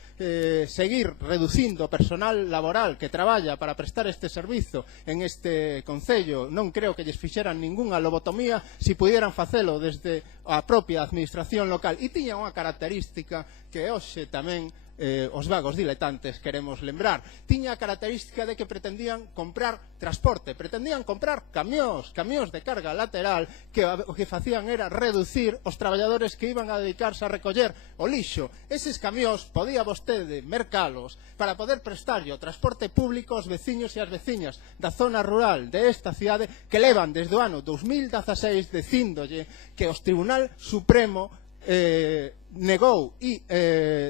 seguir reducindo o personal laboral que traballa para prestar este servizo en este concello. Non creo que lles fixeran ningunha lobotomía se pudieran facelo desde a propia administración local, e tiña unha característica que hoxe tamén os vagos diletantes queremos lembrar. Tiña a característica de que pretendían comprar transporte, pretendían comprar camións de carga lateral que o que facían era reducir os traballadores que iban a dedicarse a recoller o lixo. Eses camións podía vostede mercalos para poder prestarlle o transporte público aos veciños e as veciñas da zona rural desta cidade que levan desde o ano 2016 dicíndolle que o Tribunal Supremo negou e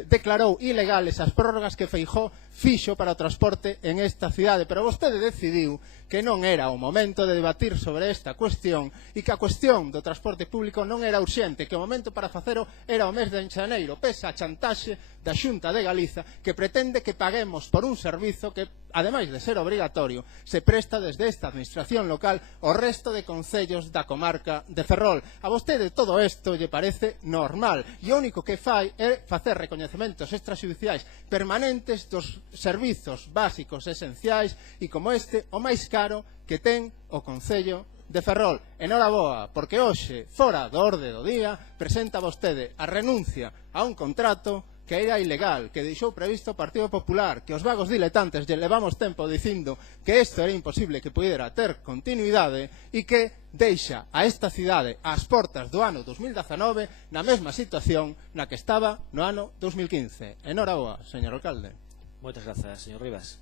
declarou ilegales as prórrogas que Feijóo fixo para o transporte en esta cidade, pero vostede decidiu que non era o momento de debatir sobre esta cuestión e que a cuestión do transporte público non era urxente, que o momento para facelo era o mes de xaneiro, pese a chantaxe da Xunta de Galiza que pretende que paguemos por un servizo que ademais de ser obrigatorio, se presta desde esta administración local ao resto de concellos da comarca de Ferrol. A vostede todo isto lle parece normal e o único que fai é facer recoñecementos extrajudiciais permanentes dos servizos básicos esenciais e como este o máis caro que ten o concello de Ferrol. Enhoraboa, porque hoxe, fora do orde do día, presenta vostede a renuncia a un contrato que era ilegal, que deixou previsto o Partido Popular, que os vagos diletantes lle levamos tempo dicindo que isto era imposible que pudera ter continuidade e que deixa a esta cidade ás portas do ano 2019 na mesma situación na que estaba no ano 2015. Enhoraboa, señor alcalde. Moitas grazas, señor Rivas.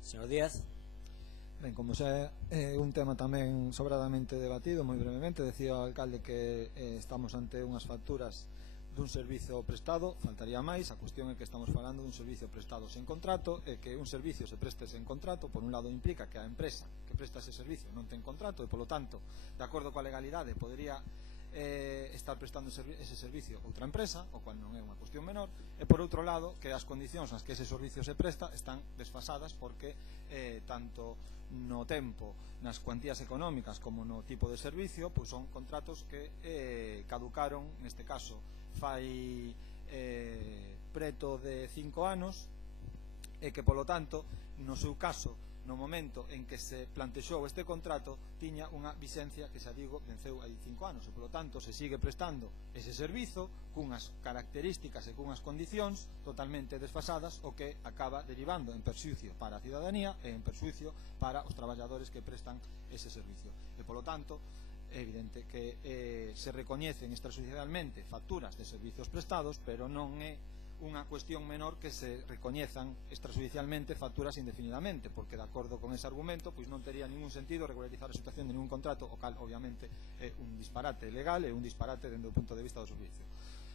Señor Díaz. Ben, como xa é un tema tamén sobradamente debatido, moi brevemente, decía o alcalde que estamos ante unhas facturas dun servizo prestado, faltaría máis, a cuestión é que estamos falando dun servizo prestado sen contrato, e que un servicio se preste sen contrato, por un lado implica que a empresa que presta ese servicio non ten contrato, e polo tanto, de acordo coa legalidade, podería estar prestando ese servicio outra empresa, o cual non é unha cuestión menor, e por outro lado, que as condicións nas que ese servicio se presta están desfasadas porque tanto no tempo, nas cuantías económicas como no tipo de servicio, pois son contratos que caducaron, neste caso fai preto de 5 anos, e que polo tanto no seu caso, no momento en que se plantexou este contrato, tiña unha vixencia que, xa digo, venceu hai 5 anos, e polo tanto se sigue prestando ese servizo cunhas características e cunhas condicións totalmente desfasadas, o que acaba derivando en perxuicio para a cidadanía e en perxuicio para os traballadores que prestan ese servicio. E polo tanto é evidente que se recoñecen extrajudicialmente facturas de servizos prestados, pero non é unha cuestión menor que se recoñezan extrajudicialmente facturas indefinidamente, porque de acordo con ese argumento pois non tería ningún sentido regularizar a situación de ningún contrato, o cal obviamente é un disparate legal e un disparate dende o punto de vista do servicio.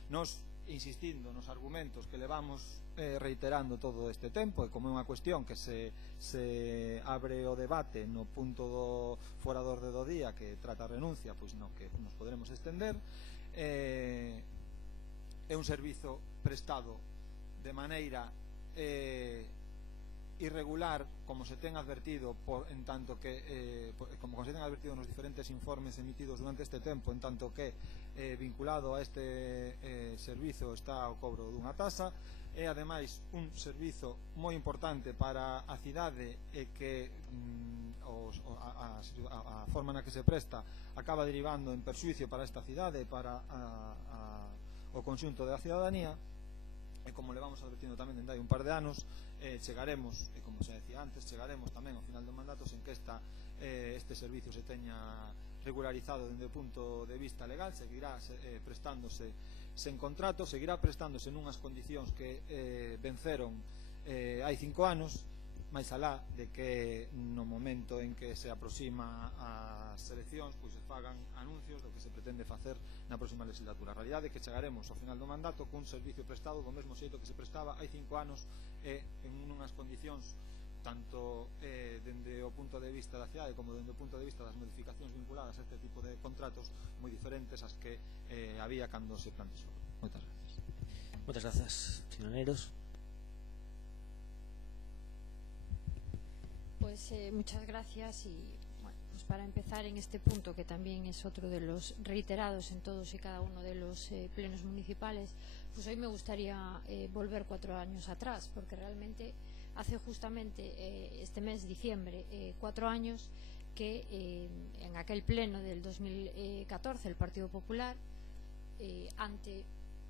Nos insistindo nos argumentos que levamos reiterando todo este tempo, e como é unha cuestión que se abre o debate no punto do fora do orde do día que trata a renuncia, pois no que nos poderemos estender, é un servizo prestado de maneira irregular, como se ten advertido en tanto que como se ten advertido nos diferentes informes emitidos durante este tempo, en tanto que vinculado a este servizo está o cobro dunha tasa. É ademais un servizo moi importante para a cidade, e que a forma na que se presta acaba derivando en perxuicio para esta cidade e para o conxunto da cidadanía. E como levamos advertindo tamén dende hai un par de anos, chegaremos, e como se decía antes, chegaremos tamén ao final do mandato sen que este servicio se teña regularizado dende o punto de vista legal, seguirá prestándose sen contrato, seguirá prestándose nunhas condicións que venceron hai 5 anos, máis alá de que no momento en que se aproxima as eleccións pois se fagan anuncios do que se pretende facer na próxima legislatura. A realidade é que chegaremos ao final do mandato cun servicio prestado do mesmo xeito que se prestaba hai 5 anos e en unhas condicións tanto dende o punto de vista da cidade como dende o punto de vista das modificacións vinculadas a este tipo de contratos moi diferentes ás que había cando se plantexou. Moitas gracias. Moitas grazas, señor Neiros. Pues muchas gracias y bueno, pues para empezar en este punto que también es otro de los reiterados en todos y cada uno de los plenos municipales, pues hoy me gustaría volver 4 años atrás, porque realmente hace justamente este mes, diciembre, 4 años que en aquel pleno del 2014 el Partido Popular, ante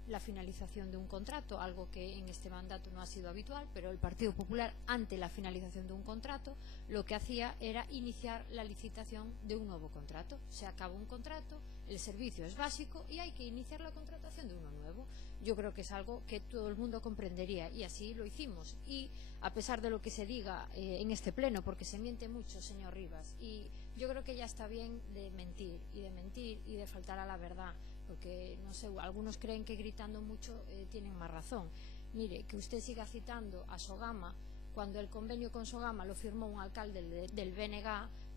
la finalización de un contrato, algo que en este mandato no ha sido habitual, pero el Partido Popular, ante la finalización de un contrato, lo que hacía era iniciar la licitación de un nuevo contrato. Se acaba un contrato, el servicio es básico y hay que iniciar la contratación de uno nuevo. Yo creo que es algo que todo el mundo comprendería y así lo hicimos. Y a pesar de lo que se diga en este pleno, porque se miente mucho, señor Rivas, y yo creo que ya está bien de mentir y de faltar a la verdad, porque no sé, algunos creen que gritando mucho tienen más razón. Mire, que usted siga citando a Sogama cuando el convenio con Sogama lo firmó un alcalde del BNG,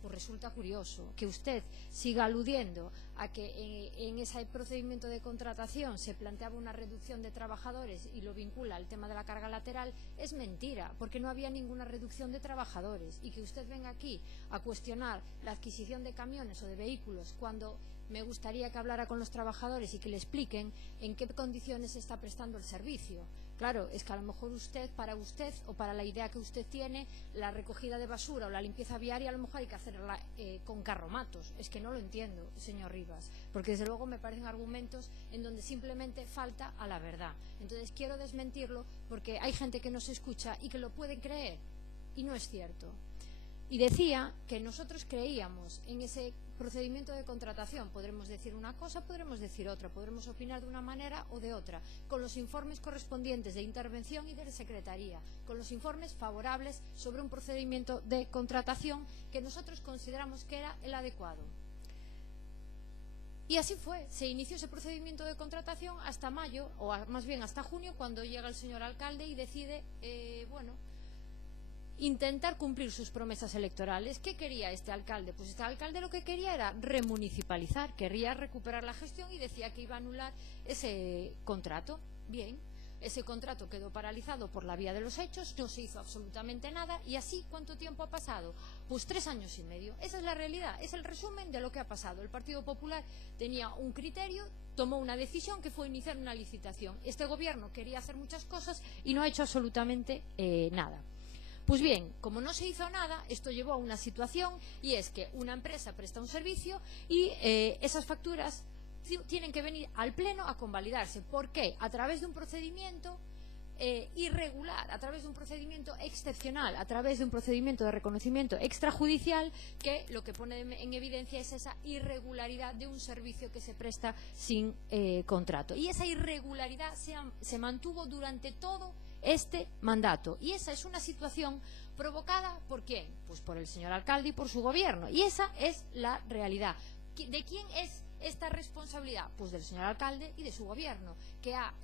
Pues resulta curioso que usted siga aludiendo a que en ese procedimiento de contratación se planteaba una reducción de trabajadores y lo vincula al tema de la carga lateral. Es mentira, porque no había ninguna reducción de trabajadores. Y que usted venga aquí a cuestionar la adquisición de camiones o de vehículos cuando me gustaría que hablara con los trabajadores y que le expliquen en qué condiciones se está prestando el servicio. Claro, es que a lo mejor para usted o para la idea que usted tiene, la recogida de basura o la limpieza viaria a lo mejor hay que hacerla con carromatos. Es que no lo entiendo, señor Rivas, porque desde luego me parecen argumentos en donde simplemente falta a la verdad. Entonces quiero desmentirlo porque hay gente que nos escucha y que lo puede creer y no es cierto. Y decía que nosotros creíamos en ese procedimiento de contratación. Podremos decir una cosa, podremos decir otra, podremos opinar de una manera o de otra, con los informes correspondientes de intervención y de secretaría, con los informes favorables sobre un procedimiento de contratación que nosotros consideramos que era el adecuado. Y así fue, se inició ese procedimiento de contratación hasta mayo, o más bien hasta junio, cuando llega el señor alcalde y decide, intentar cumplir sus promesas electorales. ¿Qué quería este alcalde? Pues este alcalde lo que quería era remunicipalizar, quería recuperar la gestión y decía que iba a anular ese contrato. Bien, ese contrato quedó paralizado por la vía de los hechos, no se hizo absolutamente nada y así, ¿cuánto tiempo ha pasado? Pues 3 años y medio. Esa es la realidad, es el resumen de lo que ha pasado. El Partido Popular tenía un criterio, tomó una decisión que fue iniciar una licitación. Este gobierno quería hacer muchas cosas y no ha hecho absolutamente nada. Pues bien, como no se hizo nada, esto llevó a una situación y es que una empresa presta un servicio y esas facturas tienen que venir al Pleno a convalidarse. ¿Por qué? A través de un procedimiento irregular, a través de un procedimiento excepcional, a través de un procedimiento de reconocimiento extrajudicial que lo que pone en evidencia es esa irregularidad de un servicio que se presta sin contrato. Y esa irregularidad se mantuvo durante todo este mandato y esa es una situación provocada ¿por quién? Pues por el señor alcalde y por su gobierno y esa es la realidad. ¿De quién es esta responsabilidad? Pues del señor alcalde y de su gobierno que ha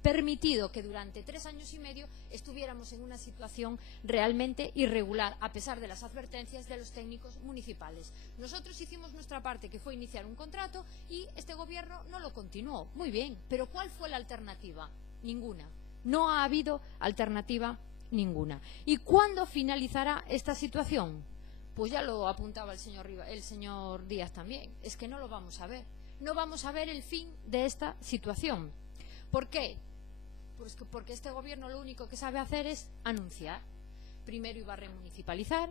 permitido que durante 3 años y medio estuviéramos en una situación realmente irregular a pesar de las advertencias de los técnicos municipales. Nosotros hicimos nuestra parte que fue iniciar un contrato y este gobierno no lo continuó. Muy bien, pero ¿cuál fue la alternativa? Ninguna. No ha habido alternativa ninguna. ¿Y cuándo finalizará esta situación? Pues ya lo apuntaba el señor Díaz también. Es que no lo vamos a ver. No vamos a ver el fin de esta situación. ¿Por qué? Pues porque este gobierno lo único que sabe hacer es anunciar. Primero iba a remunicipalizar,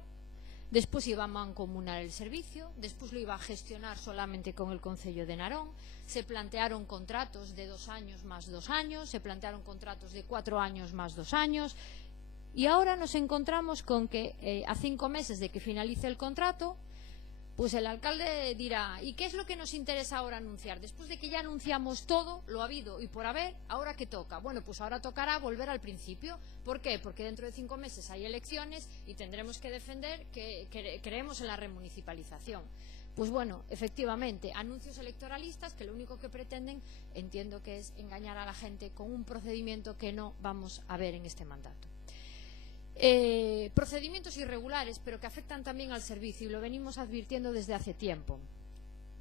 después iba a mancomunar el servicio, después lo iba a gestionar solamente con el Concello de Narón, se plantearon contratos de 2 años más 2 años, se plantearon contratos de 4 años más 2 años y ahora nos encontramos con que a 5 meses de que finalice el contrato, pues el alcalde dirá, ¿y qué es lo que nos interesa ahora anunciar? Después de que ya anunciamos todo, lo habido y por haber, ¿ahora qué toca? Bueno, pues ahora tocará volver al principio. ¿Por qué? Porque dentro de 5 meses hay elecciones y tendremos que defender que creemos en la remunicipalización. Pues bueno, efectivamente, anuncios electoralistas que lo único que pretenden, entiendo que es engañar a la gente con un procedimiento que no vamos a ver en este mandato. Procedimientos irregulares, pero que afectan también al servicio y lo venimos advirtiendo desde hace tiempo.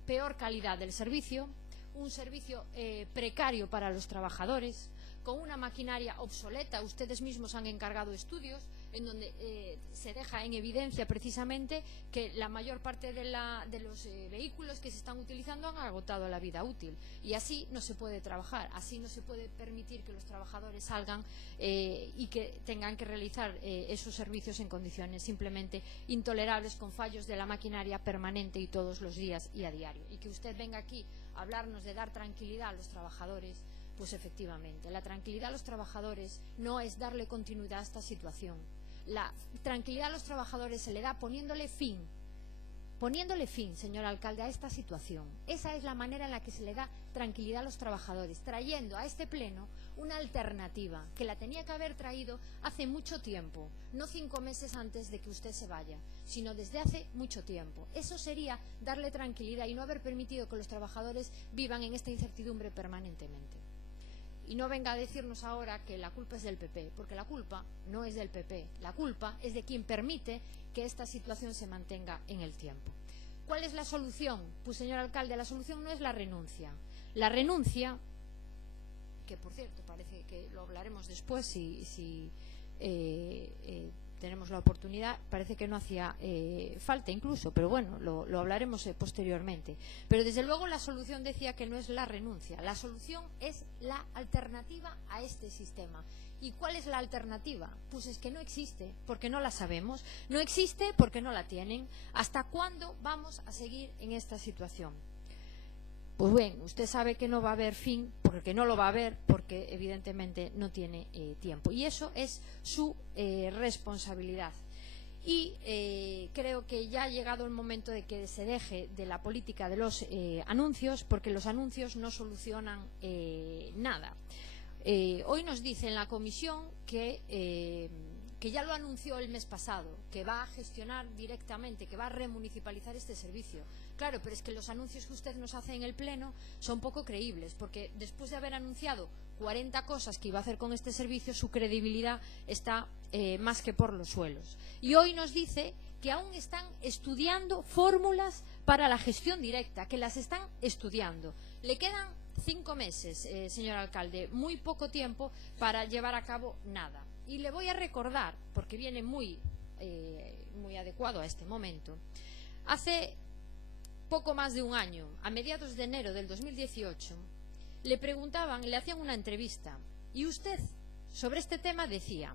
Peor calidad del servicio, un servicio precario para los trabajadores, con una maquinaria obsoleta. Ustedes mismos han encargado estudios en donde se deja en evidencia precisamente que la mayor parte de los vehículos que se están utilizando han agotado la vida útil y así no se puede trabajar, así no se puede permitir que los trabajadores salgan y que tengan que realizar esos servicios en condiciones simplemente intolerables, con fallos de la maquinaria permanente y todos los días y a diario. Y que usted venga aquí a hablarnos de dar tranquilidad a los trabajadores, pues efectivamente, la tranquilidad a los trabajadores no es darle continuidad a esta situación. La tranquilidad a los trabajadores se le da poniéndole fin, señor alcalde, a esta situación. Esa es la manera en la que se le da tranquilidad a los trabajadores, trayendo a este pleno una alternativa que la tenía que haber traído hace mucho tiempo, no 5 meses antes de que usted se vaya, sino desde hace mucho tiempo. Eso sería darle tranquilidad y no haber permitido que los trabajadores vivan en esta incertidumbre permanentemente. y no venga a decirnos ahora que la culpa es del PP, porque la culpa no es del PP, la culpa es de quien permite que esta situación se mantenga en el tiempo. ¿Cuál es la solución? Pues, señor alcalde, la solución no es la renuncia. La renuncia, que por cierto parece que lo hablaremos después si tenemos la oportunidad, parece que no hacía falta incluso, pero bueno, lo hablaremos posteriormente. Pero desde luego la solución, decía, que no es la renuncia, la solución es la alternativa a este sistema. ¿Y cuál es la alternativa? Pues es que no existe, porque no la sabemos, no existe porque no la tienen. ¿Hasta cuándo vamos a seguir en esta situación? Pues bien, usted sabe que no va a haber fin, porque no lo va a haber, porque evidentemente no tiene tiempo. Y eso es su responsabilidad. Y creo que ya ha llegado el momento de que se deje de la política de los anuncios, porque los anuncios no solucionan nada. Hoy nos dice en la comisión que ya lo anunció el mes pasado, que va a gestionar directamente, que va a remunicipalizar este servicio. Claro, pero es que los anuncios que usted nos hace en el Pleno son poco creíbles, porque después de haber anunciado 40 cosas que iba a hacer con este servicio, su credibilidad está más que por los suelos. Y hoy nos dice que aún están estudiando fórmulas para la gestión directa, que las están estudiando. Le quedan 5 meses, señor alcalde, muy poco tiempo para llevar a cabo nada. Y le voy a recordar, porque viene muy adecuado a este momento, hace poco más de un año, a mediados de enero del 2018, le preguntaban, le hacían una entrevista, y usted sobre este tema decía: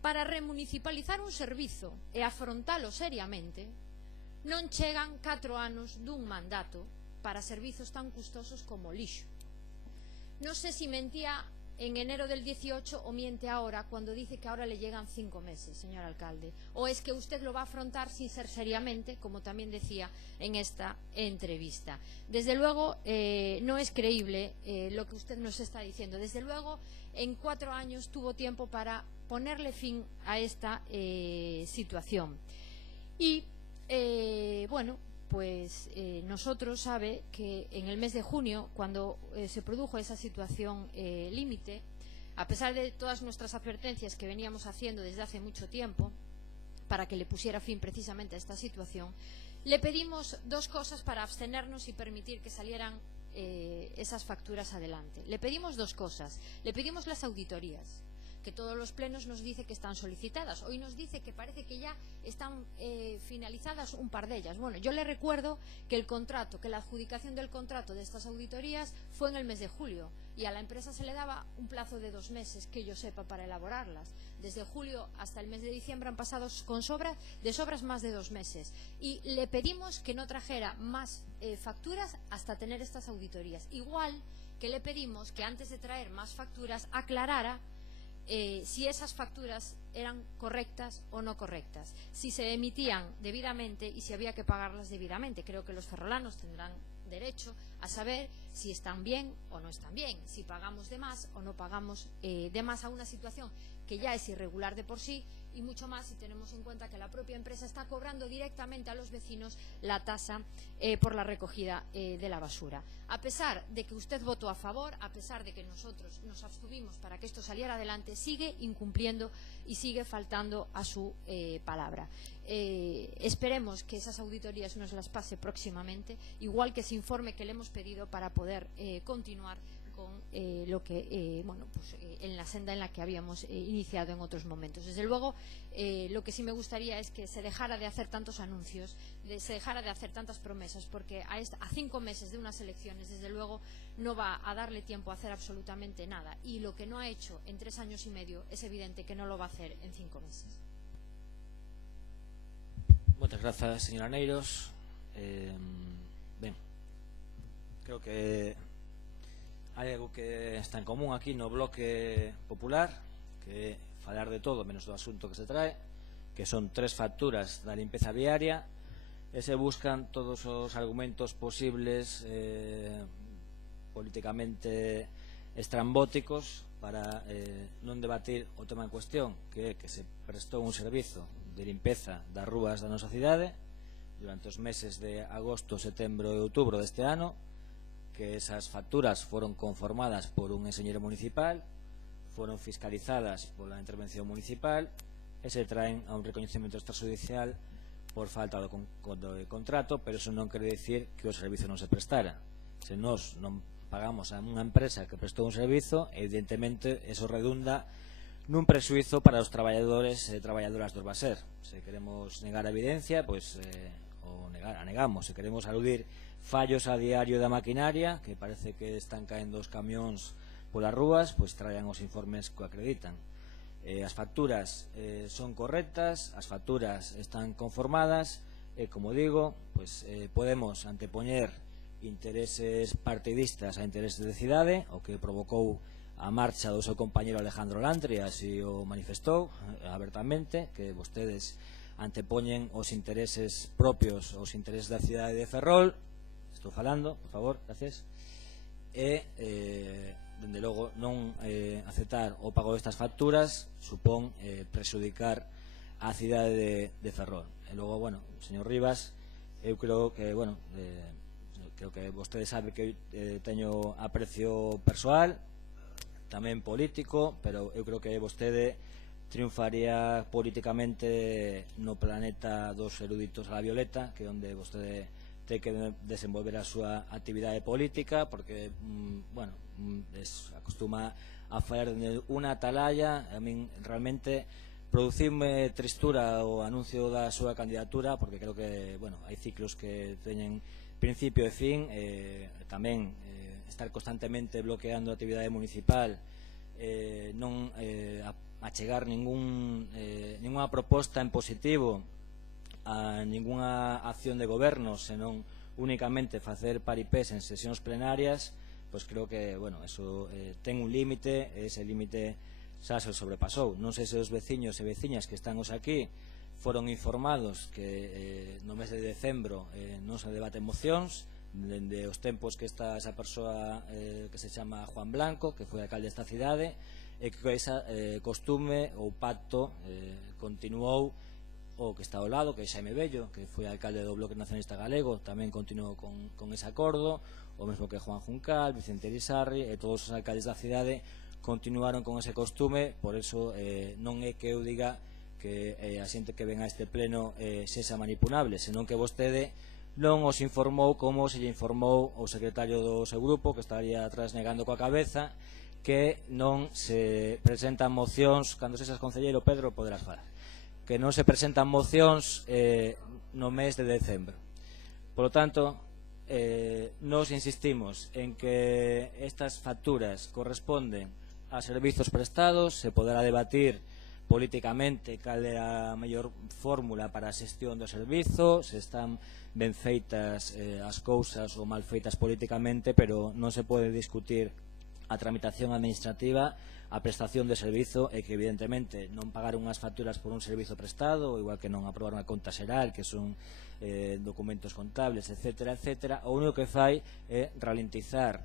para remunicipalizar un servizo e afrontalo seriamente, non chegan 4 anos dun mandato para servizos tan custosos como o lixo. No sé si mentía en enero del 18 o miente ahora cuando dice que ahora le llegan 5 meses, señor alcalde. O es que usted lo va a afrontar sin ser seriamente, como también decía en esta entrevista. Desde luego no es creíble lo que usted nos está diciendo. Desde luego en 4 años tuvo tiempo para ponerle fin a esta situación. Y bueno, pues nosotros sabe que en el mes de junio, cuando se produjo esa situación límite, a pesar de todas nuestras advertencias que veníamos haciendo desde hace mucho tiempo para que le pusiera fin precisamente a esta situación, le pedimos 2 cosas para abstenernos y permitir que salieran esas facturas adelante. Le pedimos 2 cosas. Le pedimos las auditorías, que todos los plenos nos dice que están solicitadas. Hoy nos dice que parece que ya están finalizadas un par de ellas. Bueno, yo le recuerdo que el contrato, que la adjudicación del contrato de estas auditorías fue en el mes de julio y a la empresa se le daba un plazo de 2 meses, que yo sepa, para elaborarlas. Desde julio hasta el mes de diciembre han pasado de sobras más de 2 meses. Y le pedimos que no trajera más facturas hasta tener estas auditorías. Igual que le pedimos que antes de traer más facturas aclarara si esas facturas eran correctas o no correctas, si se emitían debidamente y si había que pagarlas debidamente. Creo que los ferrolanos tendrán derecho a saber si están bien o no están bien, si pagamos de más o no pagamos de más a una situación que ya es irregular de por sí, y mucho más si tenemos en cuenta que la propia empresa está cobrando directamente a los vecinos la tasa por la recogida de la basura. A pesar de que usted votó a favor, a pesar de que nosotros nos abstuvimos para que esto saliera adelante, sigue incumpliendo y sigue faltando a su palabra. Esperemos que esas auditorías nos las pase próximamente, igual que ese informe que le hemos pedido para poder continuar con lo que en la senda en la que habíamos iniciado en otros momentos. Desde luego, lo que sí me gustaría es que se dejara de hacer tantos anuncios, se dejara de hacer tantas promesas, porque a 5 meses de unas elecciones, desde luego, no va a darle tiempo a hacer absolutamente nada. Y lo que no ha hecho en 3 años y medio es evidente que no lo va a hacer en 5 meses. Muchas gracias, señora Neiros. Ben, creo que hai algo que está en común aquí no bloque popular, que é falar de todo menos do asunto que se trae, que son 3 facturas da limpeza viaria, e se buscan todos os argumentos posibles políticamente estrambóticos para non debatir o tema en cuestión, que é que se prestou un servizo de limpeza das rúas da nosa cidade durante os meses de agosto, setembro e outubro deste ano, que esas facturas fueron conformadas por un enseñero municipal, fueron fiscalizadas por la intervención municipal e se traen a un recoñecemento extrajudicial por falta de contrato, pero eso non quere dicir que o servizo non se prestara. Se nós non pagamos a unha empresa que prestou un servizo, evidentemente eso redunda nun prexuizo para os traballadores e traballadoras do Urbaser. Se queremos negar a evidencia, pois a negamos. Se queremos aludir fallos a diario da maquinaria, que parece que están caendo os camións polas rúas, pois traian os informes que o acreditan. As facturas son correctas, as facturas están conformadas e, como digo, pois, podemos antepoñer intereses partidistas a intereses de cidade, o que provocou a marcha do seu compañero Alejandro Lantri, así o manifestou abertamente, que vostedes antepoñen os intereses propios aos intereses da cidade de Ferrol. Estou falando, por favor, gracias. E dende logo non aceptar o pago destas facturas supón prexudicar a cidade de Ferrol. E logo, bueno, señor Rivas, eu creo que, bueno, creo que vostede sabe que teño aprecio persoal, tamén político, pero eu creo que vostede triunfaría políticamente no planeta dos eruditos a la violeta, que é onde vostede ten que desenvolver a súa actividade política, porque, bueno, acostuma a falar de unha atalaya. A min realmente produciume tristura o anuncio da súa candidatura, porque creo que, bueno, hai ciclos que teñen principio e fin, tamén estar constantemente bloqueando a actividade municipal, non achegar ninguna proposta en positivo a ninguna acción de goberno, senón únicamente facer paripés en sesións plenarias, pois creo que, bueno, eso ten un límite, e ese límite xa se sobrepasou. Non sei se os veciños e veciñas que están aquí foron informados que no mes de decembro non se debaten mocións, dende os tempos que está esa persoa que se chama Juan Blanco, que foi alcalde desta cidade, e que esa costume ou pacto continuou. O que está ao lado, que é Xaime Bello, que foi alcalde do Bloque Nacionalista Galego, tamén continuou con ese acordo, o mesmo que Juan Juncal, Vicente Elisarri, e todos os alcaldes da cidade continuaron con ese costume. Por eso non é que eu diga que a xente que ven a este pleno sexa manipulable, senón que vostede non os informou como se lle informou o secretario do seu grupo, que estaría atrás negando coa cabeza, que non se presentan mocións. Cando sexas concelleiro, Pedro, poderás falar que non se presentan mocións no mes de decembro. Por lo tanto, nos insistimos en que estas facturas corresponden a servizos prestados. Se poderá debatir políticamente cal é a mellor fórmula para a xestión do servizo, se están ben feitas as cousas ou mal feitas políticamente, pero non se pode discutir a tramitación administrativa, a prestación de servizo, e que evidentemente non pagar unhas facturas por un servizo prestado, igual que non aprobar unha conta xeral, que son documentos contables, etcétera, etcétera, o único que fai é ralentizar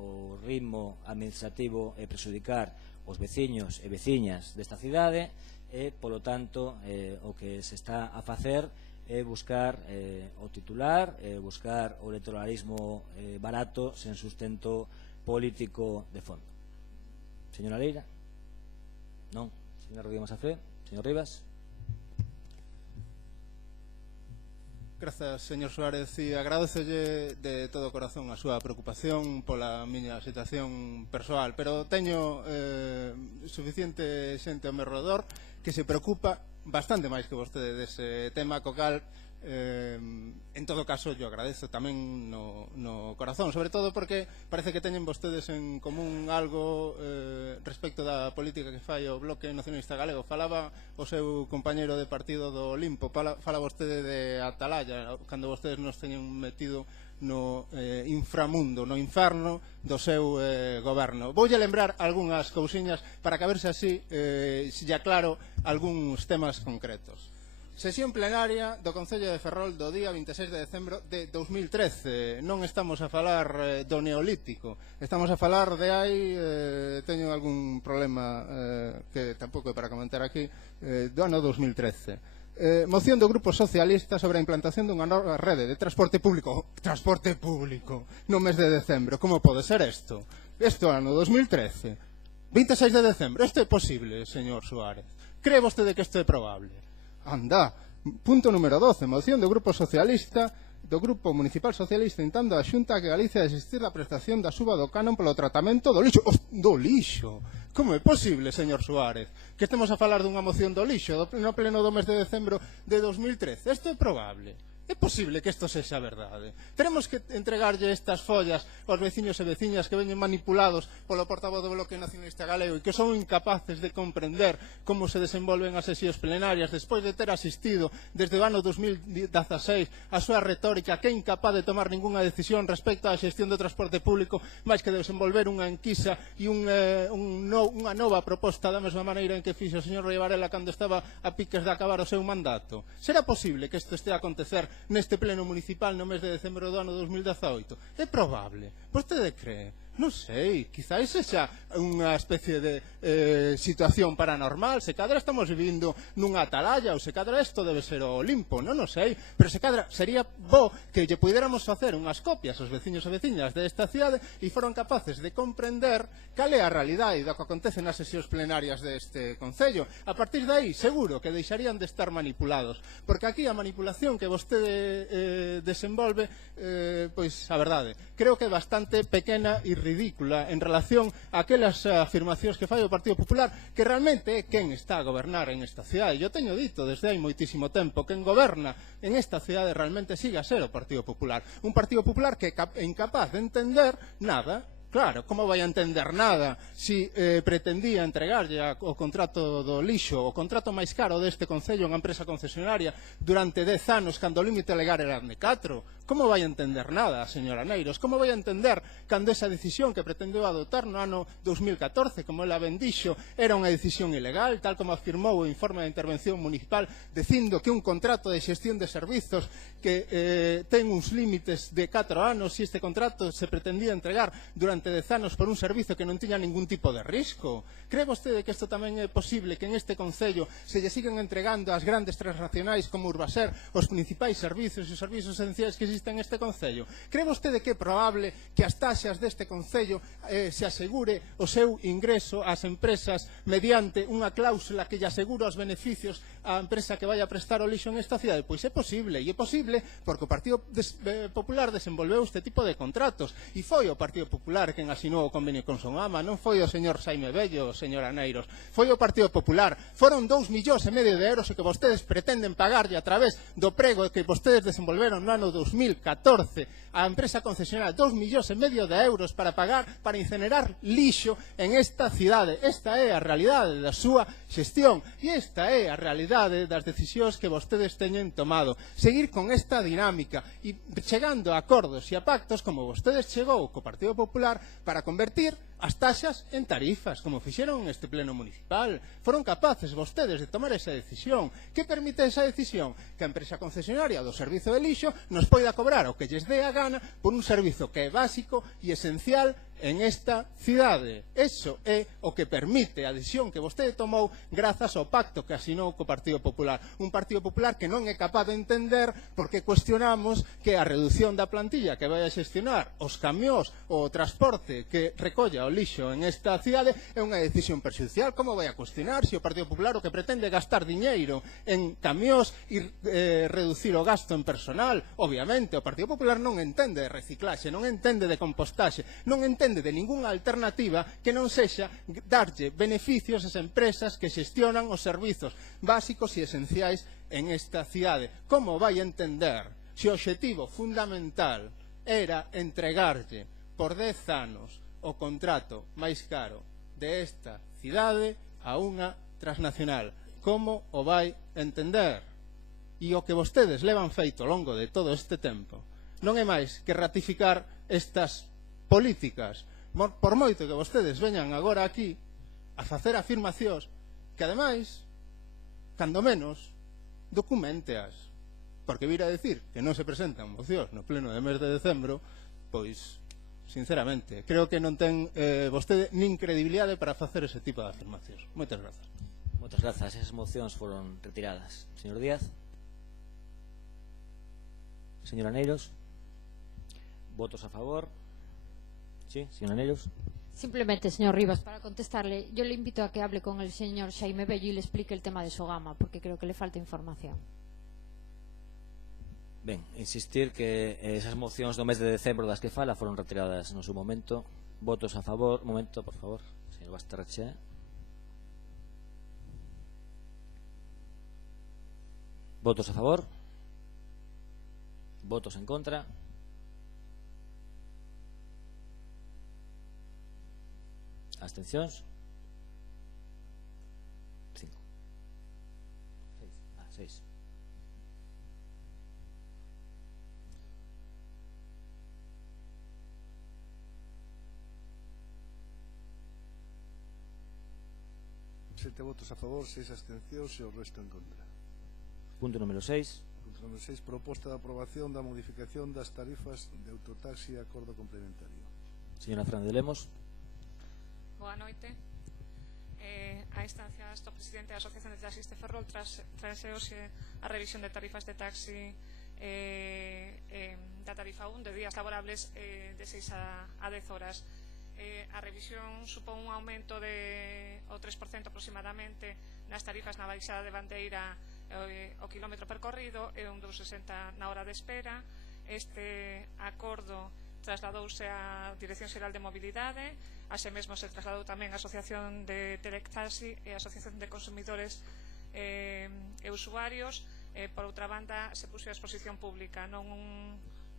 o ritmo administrativo e prexudicar os veciños e veciñas desta cidade, e, polo tanto, o que se está a facer é buscar o titular, buscar o electoralismo barato, sen sustento político de fondo. Señora Leira? Non? Señora Rodríguez Mazafé? Señor Rivas? Grazas, señor Suárez, e agradecelle de todo corazón a súa preocupación pola miña situación persoal, pero teño suficiente xente ao meu redor que se preocupa bastante máis que vostede dese tema, co cal en todo caso yo agradezo tamén no corazón, sobre todo porque parece que teñen vostedes en común algo respecto da política que fai o Bloque Nacionalista Galego. Falaba o seu compañeiro de partido do Olimpo, fala vostede de atalaya, cando vostedes nos teñen metido no inframundo, no inferno do seu goberno. Voulle lembrar algunhas cousiñas para que a verse así se lle aclaro algúns temas concretos. Sesión plenaria do Concello de Ferrol do día 26 de decembro de 2013. Non estamos a falar do neolítico, estamos a falar de hai, teño algún problema que tampouco é para comentar aquí, do ano 2013. moción do Grupo Socialista sobre a implantación dunha nova rede de transporte público no mes de decembro. Como pode ser isto? Isto ano 2013, 26 de decembro. Isto é posible, señor Suárez? Cree vostede que isto é probable? Anda. Punto número 12, moción do Grupo Socialista, do Grupo Municipal Socialista, instando a Xunta que Galicia a desistir da prestación da suba do canon polo tratamento do lixo. Do lixo? Como é posible, señor Suárez, que estemos a falar dunha moción do lixo no pleno do mes de decembro de 2013? Isto é probable? É posible que isto sexa verdade? Teremos que entregarlle estas follas aos veciños e veciñas que veñen manipulados polo portavoz do Bloque Nacionalista Galego e que son incapaces de comprender como se desenvolven as sesións plenarias despois de ter asistido desde o ano 2016 a súa retórica, que é incapaz de tomar ningunha decisión respecto á xestión do transporte público máis que desenvolver unha enquisa e unha nova proposta da mesma maneira en que fixo o señor Rui Varela cando estaba a piques de acabar o seu mandato. Será posible que isto estea a acontecer neste pleno municipal no mes de decembro do ano 2018? É probable? Vostede cree? Non sei, quizáis sexa unha especie de situación paranormal, se cadra estamos vivindo nunha atalaya ou se cadra isto debe ser o Olimpo, non o sei, pero se cadra sería bo que lle puidéramos facer unhas copias aos veciños e veciñas desta cidade e foron capaces de comprender cal é a realidade do que acontece nas sesións plenarias deste Concello. A partir de aí, seguro que deixarían de estar manipulados, porque aquí a manipulación que vostede desenvolve, pois a verdade, creo que é bastante pequena e ridícula en relación a aquelas afirmacións que fai o Partido Popular, que realmente é quen está a gobernar en esta cidade. Eu teño dito desde hai moitísimo tempo quen goberna en esta cidade realmente siga a ser o Partido Popular, un Partido Popular que é incapaz de entender nada. Claro, como vai a entender nada si pretendía entregarlle o contrato do lixo, o contrato máis caro deste Concello a unha empresa concesionaria durante 10 anos cando o límite legal era de 4? Como vai a entender nada, señora Neiros? Como vai a entender cando esa decisión que pretendeu adoptar no ano 2014, como ela ben dixo, era unha decisión ilegal, tal como afirmou o informe de intervención municipal, dicindo que un contrato de xestión de servizos que ten uns límites de 4 anos e este contrato se pretendía entregar durante 10 anos por un servizo que non tiña ningún tipo de risco? Cree vostede que isto tamén é posible, que en este Concello se lle sigan entregando ás grandes transnacionais como Urbaser os principais servizos e os servizos esenciais que existen neste Concello? Cree vostede que é probable que as taxas deste Concello se asegure o seu ingreso ás empresas mediante unha cláusula que lle asegura os beneficios á empresa que vai a prestar o lixo en esta cidade? Pois é posible, e é posible porque o Partido Popular desenvolveu este tipo de contratos e foi o Partido Popular quen asinou o convenio con Sonama, non foi o señor Xaime Bello, señora Neiros, foi o Partido Popular. Foron 2,5 millóns de euros que vostedes pretenden pagarlle a través do prego que vostedes desenvolveron no ano 2014 a empresa concesionaria, 2,5 millóns de euros para pagar, para incinerar lixo en esta cidade. Esta é a realidade da súa xestión e esta é a realidade das decisións que vostedes teñen tomado. Seguir con esta dinámica e chegando a acordos e a pactos como vostedes chegou co Partido Popular para convertir as taxas en tarifas, como fixeron neste pleno municipal. Foron capaces vostedes de tomar esa decisión. Que permite esa decisión? Que a empresa concesionaria do servizo de lixo nos poida cobrar o que lles dé a gana por un servizo que é básico e esencial en esta cidade. Eso é o que permite a decisión que vostede tomou grazas ao pacto que asinou co Partido Popular. Un Partido Popular que non é capaz de entender porque cuestionamos que a reducción da plantilla que vai a xestionar os camións ou o transporte que recolla o lixo en esta cidade é unha decisión perxudicial. Como vai a cuestionar se o Partido Popular o que pretende gastar diñeiro en camións e reducir o gasto en personal? Obviamente, o Partido Popular non entende de reciclaxe, non entende de compostaxe, non entende de ningunha alternativa que non sexa darlle beneficios ás empresas que xestionan os servizos básicos e esenciais en esta cidade. Como vai entender se o obxectivo fundamental era entregarlle por 10 anos o contrato máis caro de esta cidade a unha transnacional? Como o vai entender? E o que vostedes levan feito ao longo de todo este tempo non é máis que ratificar estas políticas, por moito que vostedes veñan agora aquí a facer afirmacións que ademais, cando menos, documenteas, porque vir a decir que non se presentan mocións no pleno de mes de decembro, pois, sinceramente, creo que non ten vostede nin credibilidade para facer ese tipo de afirmacións. Moitas grazas. Moitas grazas. Esas mocións foron retiradas. Señor Díaz. Señora Neiros. Votos a favor. Sí, señora Neiros. Simplemente, señor Rivas, para contestarle, yo le invito a que hable con el señor Xaime Bello y le explique el tema de Sogama, porque creo que le falta información. Ben, insistir que esas mocións do mes de decembro das que fala foron retiradas no seu momento. Votos a favor. Un momento, por favor. Señor Basterreche. Votos a favor. Votos en contra. Abstencións. 5. 6. Sete votos a favor, 6 abstencións e o resto en contra. Punto número 6. Punto número 6. Proposta de aprobación da modificación das tarifas de autotaxi e acordo complementario. Señora Fernández de Lemos. Boa noite. A instancia do presidente da Asociación de Taxis de Ferrol traese hoxe a revisión de tarifas de taxi da tarifa 1 de días laborables de 6 a 10 horas. A revisión supón un aumento de o 3% aproximadamente nas tarifas na baixada de bandeira o quilómetro percorrido e un 2,60 na hora de espera. Este acordo trasladouse á Dirección Xeral de Mobilidade, así mesmo se trasladou tamén a Asociación de Teletaxi e a Asociación de Consumidores e Usuarios. Por outra banda, se puxo a exposición pública, non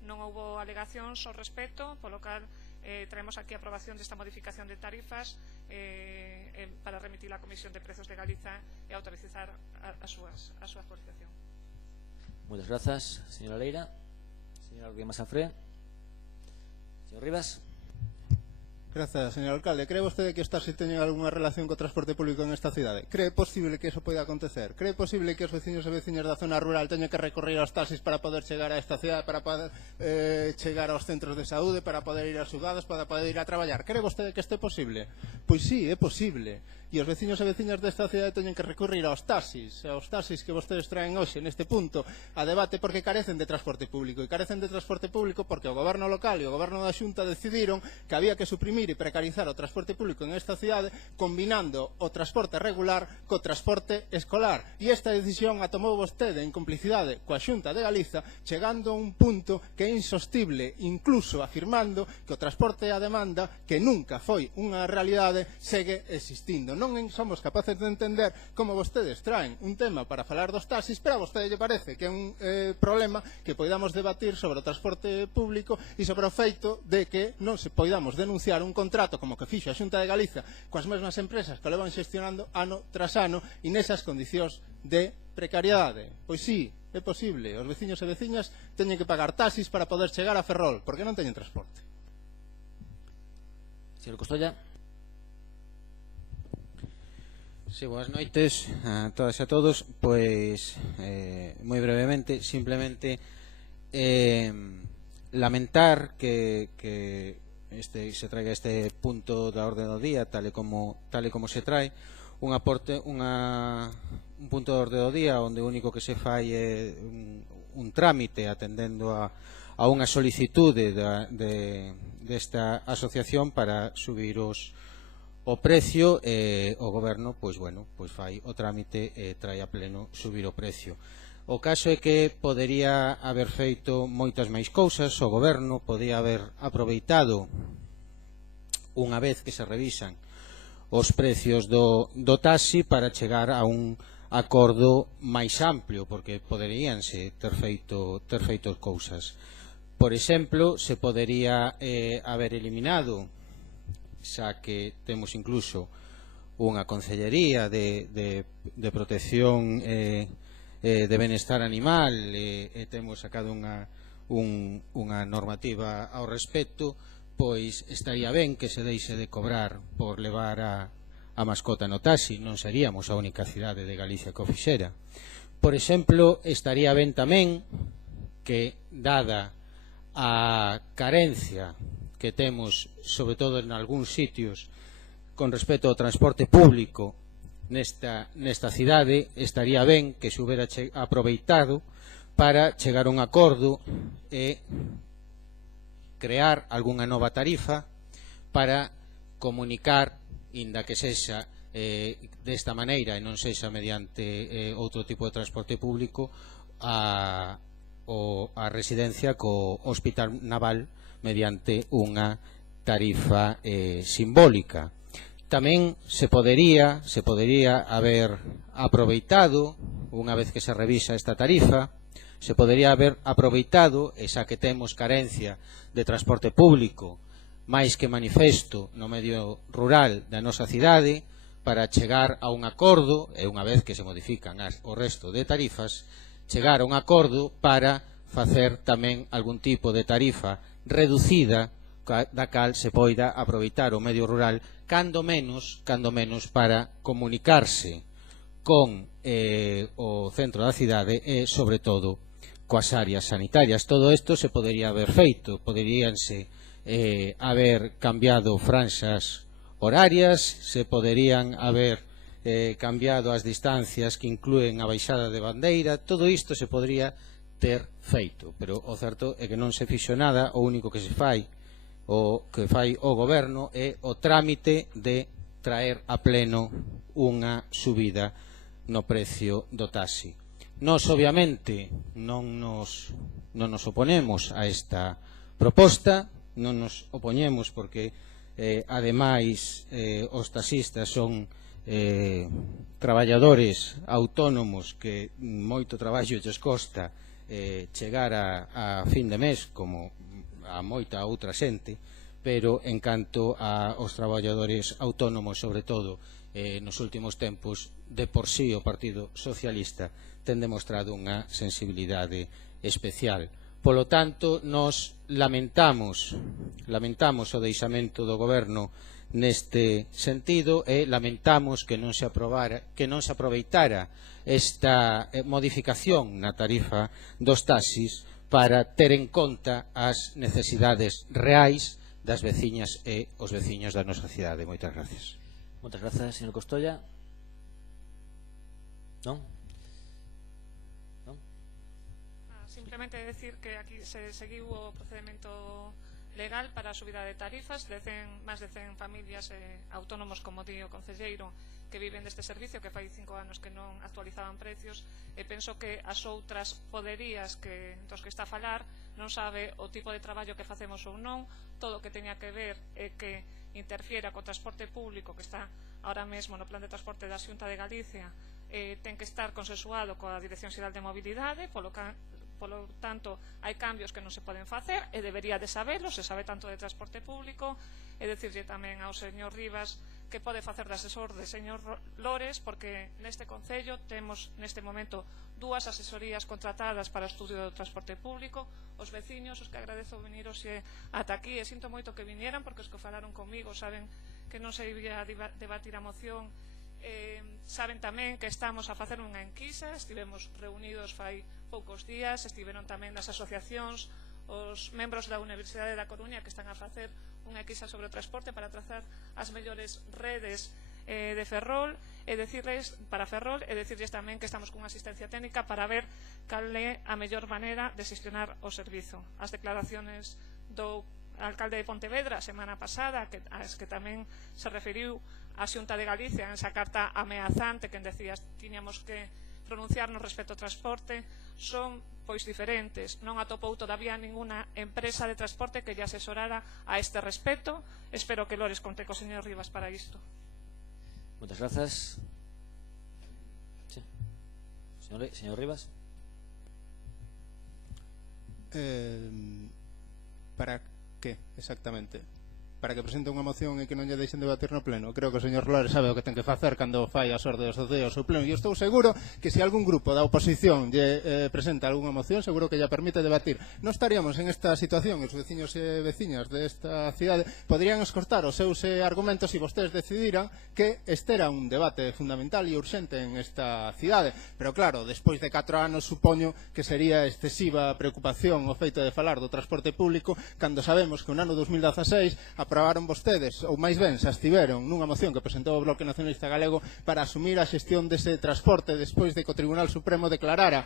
houbo alegacións ao respecto, polo cal traemos aquí a aprobación desta modificación de tarifas para remitir a Comisión de Prezos de Galiza e autorizar a súa actualización. Moitas grazas, señora Leira. Señora Rodríguez Masafré. Señor Rivas. Grazas, señor alcalde. Cree vostede que os taxis teñen algunha relación co transporte público en esta cidade? Cree posible que eso poida acontecer? Cree posible que os veciños e veciñas da zona rural teñan que recorrer aos taxis para poder chegar a esta cidade, para poder chegar aos centros de saúde, para poder ir aos xugados, para poder ir a traballar? Cree vostede que este é posible? Pois sí, é posible. E os veciños e veciñas desta cidade teñen que recurrir aos taxis que vostedes traen hoxe neste punto a debate porque carecen de transporte público, e carecen de transporte público porque o goberno local e o goberno da Xunta decidiron que había que suprimir e precarizar o transporte público en esta cidade combinando o transporte regular co transporte escolar, e esta decisión a tomou vostede en complicidade coa Xunta de Galiza, chegando a un punto que é insostible, incluso afirmando que o transporte a demanda, que nunca foi unha realidade, segue existindo. Non somos capaces de entender como vostedes traen un tema para falar dos taxis, pero a vostede lle parece que é un problema que poidamos debatir sobre o transporte público e sobre o feito de que non se poidamos denunciar un contrato como que fixo a Xunta de Galiza coas mesmas empresas que o levan xestionando ano tras ano e nesas condicións de precariedade. Pois sí, é posible. Os veciños e veciñas teñen que pagar taxis para poder chegar a Ferrol porque non teñen transporte. Señor Costolla. Sí, boas noites a todas e a todos. Pois, moi brevemente, simplemente lamentar que se traiga este punto da orde do día tal e como se trae un punto da orde do día onde o único que se fai é un trámite atendendo a unha solicitude desta asociación para subir o precio, o goberno pois fai o trámite e trae a pleno subir o precio. O caso é que podería haber feito moitas máis cousas, o goberno podía haber aproveitado unha vez que se revisan os precios do taxi para chegar a un acordo máis amplio, porque poderíanse ter feito cousas. Por exemplo, se podería haber eliminado, xa que temos incluso unha concellería de protección de benestar animal e temos sacado unha normativa ao respecto, pois estaría ben que se deixe de cobrar por levar a mascota no taxi. Non seríamos a única cidade de Galicia que o fixera. Por exemplo, estaría ben tamén que, dada a carencia que temos, sobre todo en algúns sitios, con respecto ao transporte público, nesta cidade, estaría ben que se houbera aproveitado para chegar a un acordo e crear algunha nova tarifa para comunicar, inda que sexa desta maneira e non sexa mediante outro tipo de transporte público, a residencia co Hospital Naval mediante unha tarifa simbólica. Tamén se podería haber aproveitado, unha vez que se revisa esta tarifa, se podería haber aproveitado, e xa que temos carencia de transporte público máis que manifesto no medio rural da nosa cidade, para chegar a un acordo, e unha vez que se modifican o resto de tarifas, chegar a un acordo para facer tamén algún tipo de tarifa reducida da cal se poida aproveitar o medio rural cando menos para comunicarse con o centro da cidade e, sobre todo, coas áreas sanitarias. Todo isto se podería haber feito, poderíanse haber cambiado franxas horarias, se poderían haber cambiado as distancias que inclúen a baixada de bandeira. Todo isto se podría ter feito, pero o certo é que non se fixo nada. O único que se fai, o que fai o goberno, é o trámite de traer a pleno unha subida no precio do taxi. Nós, obviamente, non nos oponemos a esta proposta, non nos opoñemos porque, ademais, os taxistas son traballadores autónomos que moito traballo lles costa chegar a fin de mes, como a moita outra xente, pero en canto aos traballadores autónomos, sobre todo nos últimos tempos, de por sí o Partido Socialista ten demostrado unha sensibilidade especial. Polo tanto, nos lamentamos o deixamento do goberno neste sentido e lamentamos que non se aproveitara esta modificación na tarifa dos taxis para ter en conta as necesidades reais das veciñas e os veciños da nosa cidade. Moitas gracias. Moitas gracias, señor Costolla. Non? Simplemente decir que aquí se seguiu o procedimento legal para a subida de tarifas de máis de 100 familias autónomos, como di o concelleiro, que viven deste servicio, que fai 5 anos que non actualizaban precios, e penso que as outras poderías dos que está a falar non sabe o tipo de traballo que facemos ou non. Todo o que teña que ver é que interfiera co transporte público que está ahora mesmo no plan de transporte da Xunta de Galicia, ten que estar consensuado coa Dirección Xeral de Mobilidade. Polo tanto, hai cambios que non se poden facer e debería de sabelo, se sabe tanto de transporte público. E decirlle tamén ao señor Rivas que pode facer de asesor de señor Lores, porque neste concello temos neste momento 2 asesorías contratadas para o estudio do transporte público. Os veciños, os que agradezo venir hoxe ata aquí, e sinto moito que vinieran, porque os que falaron comigo saben que non se iba a debatir a moción. Saben tamén que estamos a facer unha enquisa, estivemos reunidos fai poucos días, estiveron tamén nas asociacións os membros da Universidade da Coruña, que están a facer unha enquisa sobre o transporte para trazar as mellores redes de Ferrol, e decirles tamén que estamos cunha asistencia técnica para ver cal é a mellor maneira de xestionar o servizo. As declaraciones do alcalde de Pontevedra a semana pasada, as que tamén se referiu a Xunta de Galicia en esa carta ameazante que decía tiñamos que pronunciarnos respecto ao transporte, son pois diferentes. Non atopou todavía ninguna empresa de transporte que lle asesorara a este respecto. Espero que Lores conte co señor Rivas para isto. Moitas grazas. Sí. Señor Rivas. Para que exactamente? Para que presente unha moción e que non lle deixen debatir no pleno? Creo que o señor Lores sabe o que ten que facer cando fai as ordes do seu pleno, e estou seguro que se algún grupo da oposición lle presenta algunha moción, seguro que lle permite debatir. Non estaríamos en esta situación, os veciños e veciñas desta cidade poderían escortar os seus argumentos se vostedes decidiran que este era un debate fundamental e urxente en esta cidade. Pero claro, despois de 4 anos supoño que sería excesiva preocupación o feito de falar do transporte público cando sabemos que no ano 2016 a aprobaron vostedes, ou máis ben, se abstiveron nunha moción que presentou o Bloque Nacionalista Galego para asumir a xestión dese transporte despois de que o Tribunal Supremo declarara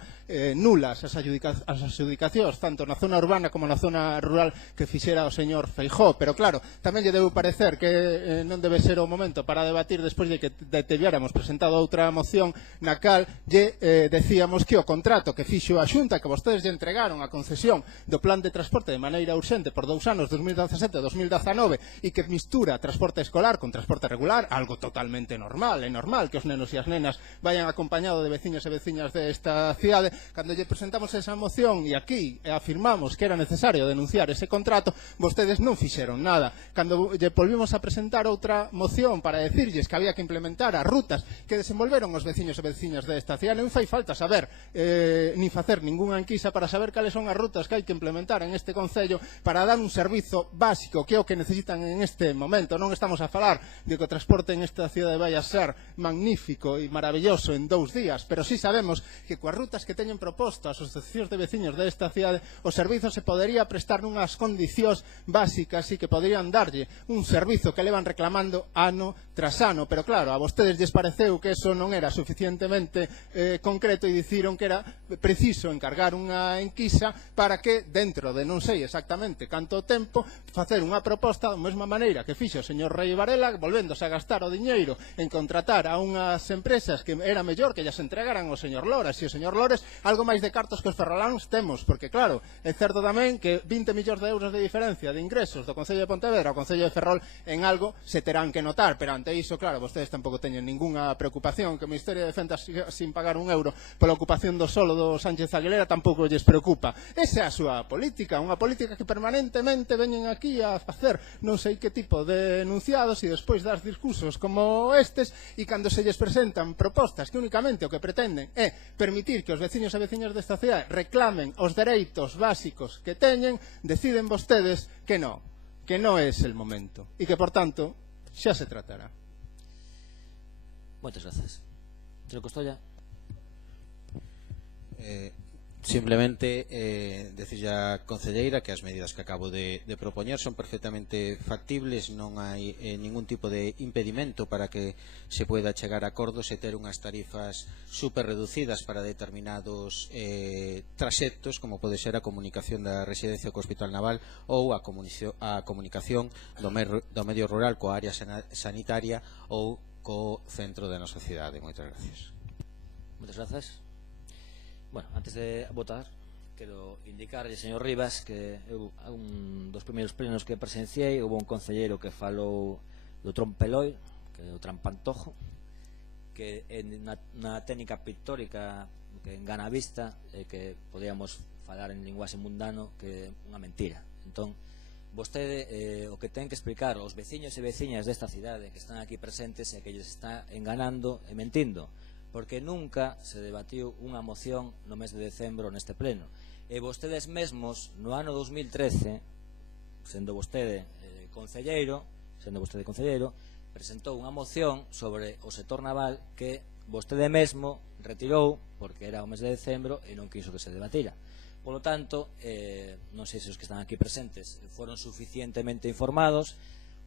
nulas as adjudicacións, tanto na zona urbana como na zona rural que fixera o señor Feijóo. Pero claro, tamén lle debe parecer que non debe ser o momento para debatir despois de que teviéramos presentado outra moción na cal lle decíamos que o contrato que fixo a Xunta, que vostedes lle entregaron a concesión do plan de transporte de maneira urxente por 2 anos, 2017 e 2019, e que mistura transporte escolar con transporte regular, algo totalmente normal. É normal que os nenos e as nenas vayan acompañados de veciños e veciñas desta cidade. Cando lle presentamos esa moción e aquí afirmamos que era necesario denunciar ese contrato, vostedes non fixeron nada. Cando lle volvimos a presentar outra moción para decirlles que había que implementar as rutas que desenvolveron os veciños e veciñas desta cidade, non fai falta saber ni facer ningunha enquisa para saber cales son as rutas que hai que implementar en este concello para dar un servizo básico que é o que necesitan en este momento. Non estamos a falar de que o transporte en esta cidade vai a ser magnífico e maravilloso en 2 días, pero sí sabemos que coas rutas que teñen proposto as asociacións de veciños desta cidade, o servizo se podería prestar nunhas condicións básicas e que poderían darlle un servizo que levan reclamando ano tras ano. Pero claro, a vostedes lles pareceu que eso non era suficientemente concreto e diciron que era preciso encargar unha enquisa para que dentro de non sei exactamente canto tempo facer unha proposta da mesma maneira que fixo o señor Rei Varela, volvéndose a gastar o diñeiro en contratar a unhas empresas que era mellor que llas entregaran ao señor Lores, e o señor Lores algo máis de cartos que os ferroláns temos, porque claro, é certo tamén que 20 millóns de euros de diferencia de ingresos do Concello de Pontevedra ao Concello de Ferrol en algo se terán que notar, pero ante iso, claro, vostedes tampouco teñen ningunha preocupación, que o Ministerio de Defensa sin pagar un euro pola ocupación do solo do Sánchez Aguilera tampouco lles preocupa. Esa é a súa política, unha política que permanentemente veñen aquí a facer non sei que tipo de enunciados e despois das discursos como estes, e cando se lles presentan propostas que únicamente o que pretenden é permitir que os veciños e veciñas desta cidade reclamen os dereitos básicos que teñen, deciden vostedes que non é ese el momento e que, por tanto, xa se tratará. Moitas grazas. Señor Costolla. Simplemente decirlle a concelleira que as medidas que acabo de propoñer son perfectamente factibles, non hai ningún tipo de impedimento para que se poida chegar a acordos e ter unhas tarifas super reducidas para determinados traxectos, como pode ser a comunicación da residencia co Hospital Naval ou a comunicación do medio rural coa área sanitaria ou co centro da nosa cidade. Moitas gracias. Moitas grazas. Bueno, antes de votar, quero indicarlle, señor Rivas, que eu, un dos primeiros plenos que presenciei, houve un concelleiro que falou do trompeloi, que é o trampantojo, que na técnica pictórica que engana a vista, que podíamos falar en linguaxe mundano, que é unha mentira. Entón, vostede o que ten que explicar aos veciños e veciñas desta cidade que están aquí presentes é que lles está enganando e mentindo, porque nunca se debatiu unha moción no mes de decembro neste pleno, e vostedes mesmos no ano 2013, sendo vostede concelleiro, presentou unha moción sobre o sector naval que vostede mesmo retirou porque era o mes de decembro e non quiso que se debatira. Polo tanto, non sei se os que están aquí presentes foron suficientemente informados,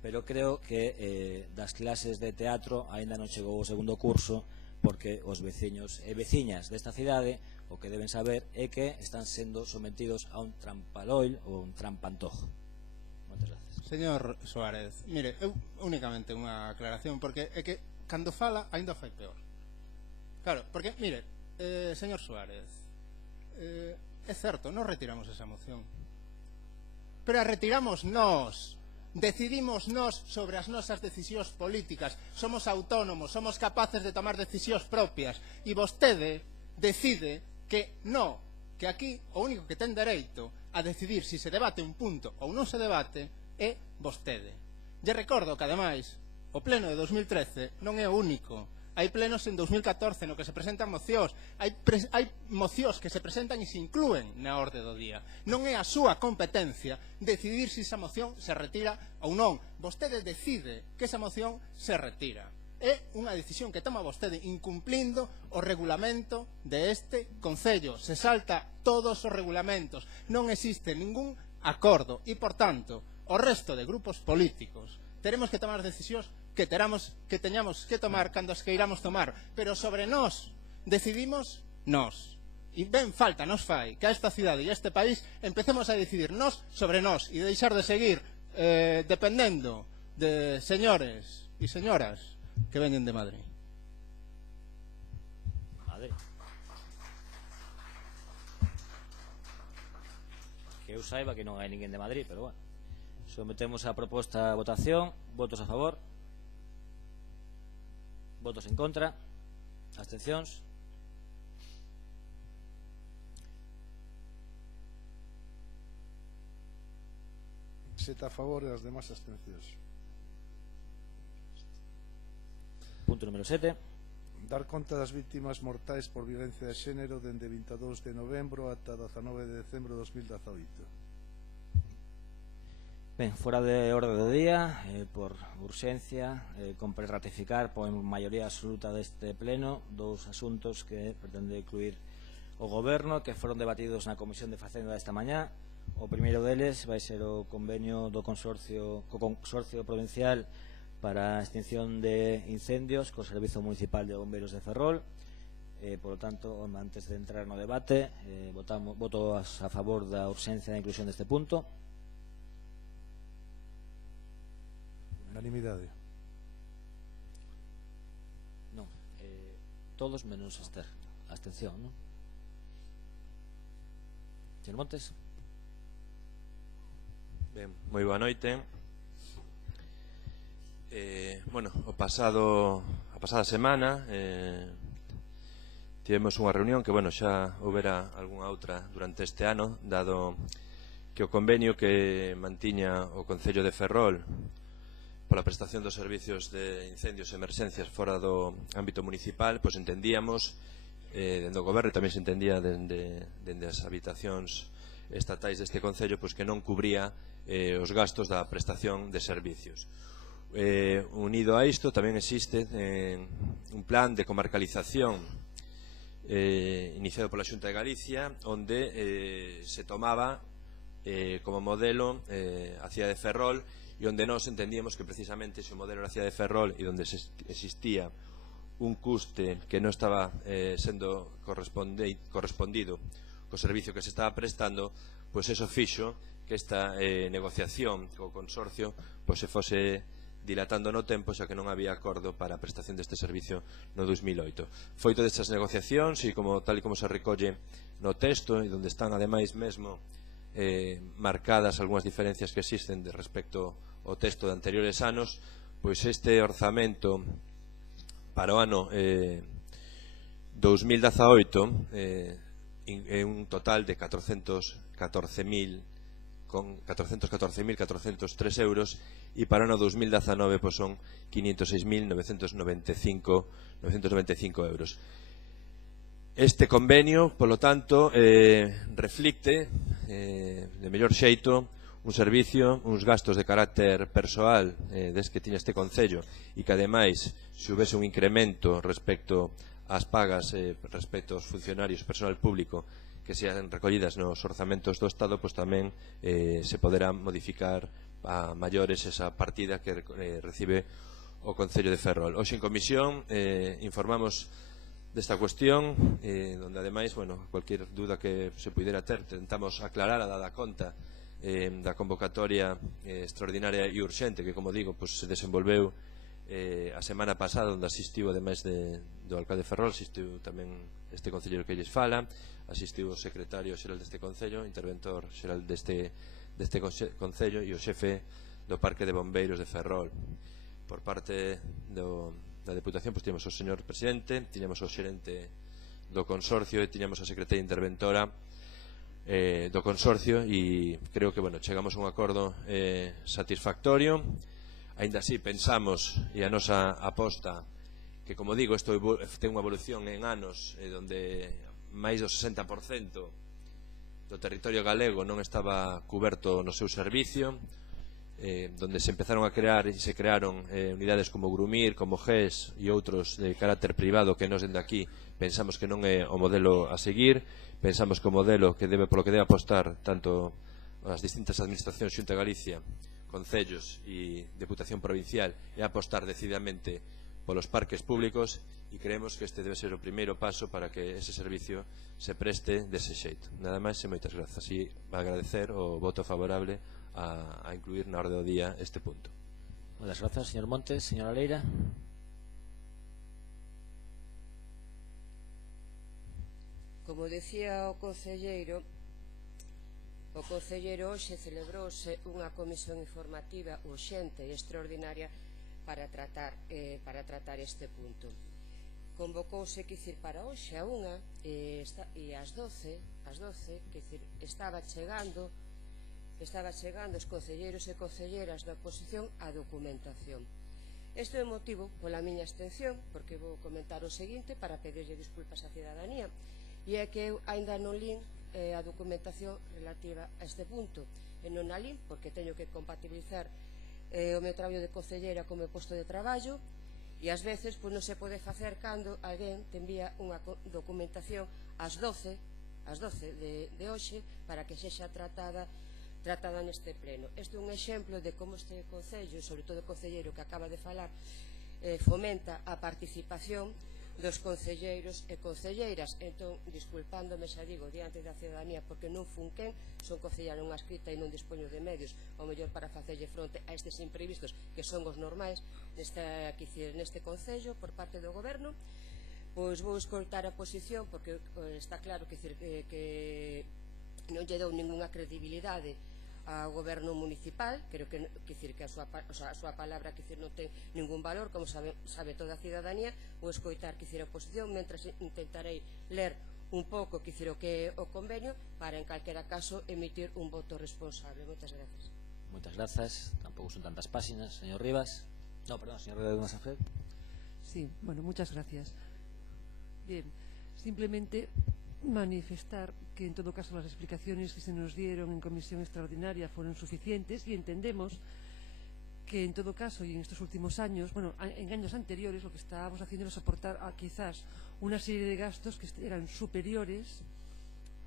pero creo que das clases de teatro aínda non chegou o segundo curso, porque os veciños e veciñas desta cidade o que deben saber é que están sendo sometidos a un trampaloil ou un trampantojo. Moitas gracias. Señor Suárez, mire, eu únicamente unha aclaración, porque é que cando fala ainda fai peor. Claro, porque, mire, señor Suárez, é certo, non retiramos esa moción, pero a retiramos nós. Decidimos nós sobre as nosas decisións políticas, somos autónomos, somos capaces de tomar decisións propias, e vostede decide que non, que aquí o único que ten dereito a decidir se se debate un punto ou non se debate é vostede. Lle recordo que ademais o pleno de 2013 non é o único. Hai plenos en 2014 no que se presentan mocións, hai mocións que se presentan e se inclúen na orde do día. Non é a súa competencia decidir se esa moción se retira ou non. Vostede decide que esa moción se retira. É unha decisión que toma vostede incumplindo o regulamento de este concello. Se salta todos os regulamentos. Non existe ningún acordo e, por tanto, o resto de grupos políticos teremos que tomar as decisións que teñamos que tomar cando as queiramos tomar, pero sobre nós decidimos nós. E ben falta nos fai que a esta cidade e a este país empecemos a decidir nós sobre nós e deixar de seguir dependendo de señores e señoras que veñen de Madrid. Que eu saiba que non hai ninguén de Madrid, pero bueno. Sometemos a proposta a votación. Votos a favor, votos en contra, abstencións. Sete a favor e as demás abstencións. Punto número 7. Dar conta das vítimas mortais por violencia de xénero dende 22 de novembro ata 19 de decembro de 2018. Ben, fora de orde do día, por urxencia, compre ratificar por maioría absoluta deste pleno dous asuntos que pretende incluir o Goberno, que foron debatidos na Comisión de Facenda desta mañá. O primeiro deles vai ser o convenio do Consorcio Provincial para a extinción de incendios co Servizo Municipal de Bombeiros de Ferrol. Por lo tanto, antes de entrar no debate, voto a favor da urxencia da inclusión deste punto. Unanimidade. Non, todos menos Esther. Abstención, non? Señor Montes. Ben, moi boa noite. Bueno, a pasada semana tivemos unha reunión que, bueno, xa houbera algunha outra durante este ano, dado que o convenio que mantiña o Concello de Ferrol pola prestación dos servicios de incendios e emerxencias fora do ámbito municipal, pois entendíamos, dende o Goberno, e tamén se entendía dende as habitacións estatais deste Concello, pois que non cubría os gastos da prestación de servicios. Unido a isto, tamén existe un plan de comarcalización iniciado pola Xunta de Galicia, onde se tomaba como modelo a cidade de Ferrol, e onde nós entendíamos que precisamente se o modelo era a cidade de Ferrol e onde existía un custe que non estaba sendo correspondido co servicio que se estaba prestando, pois eso fixo que esta negociación co consorcio pois se fose dilatando no tempo, xa que non había acordo para a prestación deste servicio no 2008. Foi todas estas negociacións e tal como se recolle no texto, e onde están ademais mesmo marcadas algunhas diferencias que existen de respecto ao texto de anteriores anos, pois este orzamento para o ano 2018 é un total de 414.403 euros, e para o ano 2019 pois son 506.995 euros. Este convenio, polo tanto, reflicte de mellor xeito un servicio, uns gastos de carácter persoal des que tiña este Concello, e que ademais, se houvese un incremento respecto ás pagas respecto aos funcionarios personal público que sean recollidas nos orzamentos do Estado, pois tamén se poderá modificar a maiores esa partida que recibe o Concello de Ferrol. Hoxe en comisión informamos desta cuestión, donde ademais, bueno, cualquier duda que se puidera ter, tentamos aclarar a dada conta da convocatoria extraordinaria e urxente que, como digo, pues, se desenvolveu a semana pasada, onde asistiu, ademais do alcalde Ferrol, asistiu tamén este concelleiro que lles fala, asistiu o secretario xeral deste concello, interventor xeral deste concello, e o xefe do Parque de Bombeiros de Ferrol. Por parte da Deputación, pois tiñamos o señor presidente, tiñamos o xerente do consorcio e tiñamos a secretaria interventora do consorcio, e creo que, bueno, chegamos a un acordo satisfactorio. Aínda así pensamos, e a nosa aposta, que, como digo, isto ten unha evolución en anos onde máis do 60% do territorio galego non estaba cuberto no seu servicio, donde se empezaron a crear e se crearon unidades como Grumir, como GES e outros de carácter privado, que nos dende aquí pensamos que non é o modelo a seguir. Pensamos que o modelo que debe, polo que debe apostar tanto as distintas administracións Xunta de Galicia concellos e Deputación Provincial é apostar decididamente polos parques públicos, e creemos que este debe ser o primeiro paso para que ese servicio se preste dese xeito. Nada máis e moitas grazas. E agradecer o voto favorable a incluir na orde do día este punto. Moitas grazas, señor Montes. Señora Leira. Como decía o concelleiro hoxe celebrouse unha comisión informativa urxente e extraordinaria para tratar este punto. Convocouse, para hoxe a unha e ás 12, estaba chegando os concelleiros e concelleras da oposición a documentación. Este é o motivo pola miña abstención, porque vou comentar o seguinte para pedirlle disculpas á cidadanía, e é que eu aínda non lín a documentación relativa a este punto, e non a lín porque teño que compatibilizar o meu traballo de concelleira co meu posto de traballo, e ás veces non se pode facer cando alguén te envía unha documentación ás 12 de hoxe para que sexa tratada neste pleno. Este é un exemplo de como este concello, e sobre todo o concelleiro que acaba de falar, fomenta a participación dos concelleiros e concelleiras. Entón, disculpándome, xa digo, diante da cidadanía, porque non fun quen, son concellara unha escrita e non dispoño de medios, ao mellor para facerlle fronte a estes imprevistos que son os normais neste concello por parte do goberno, pois vou escoitar a posición, porque está claro que non lle dou ninguna credibilidade ao goberno municipal. Creo que a súa palabra non ten ningún valor, como sabe toda a cidadanía. Vou escoitar a oposición, mentras intentarei ler un pouco o que é o convenio para, en calquera caso, emitir un voto responsable. Moitas grazas. Moitas grazas. Tampouco son tantas páxinas. Señor Rivas. No, perdón, señor Rivas de Masafred. Sí, bueno, muchas gracias. Bien, simplemente manifestar que en todo caso las explicaciones que se nos dieron en comisión extraordinaria fueron suficientes, y entendemos que en todo caso y en estos últimos años, bueno, en años anteriores lo que estábamos haciendo era soportar quizás una serie de gastos que eran superiores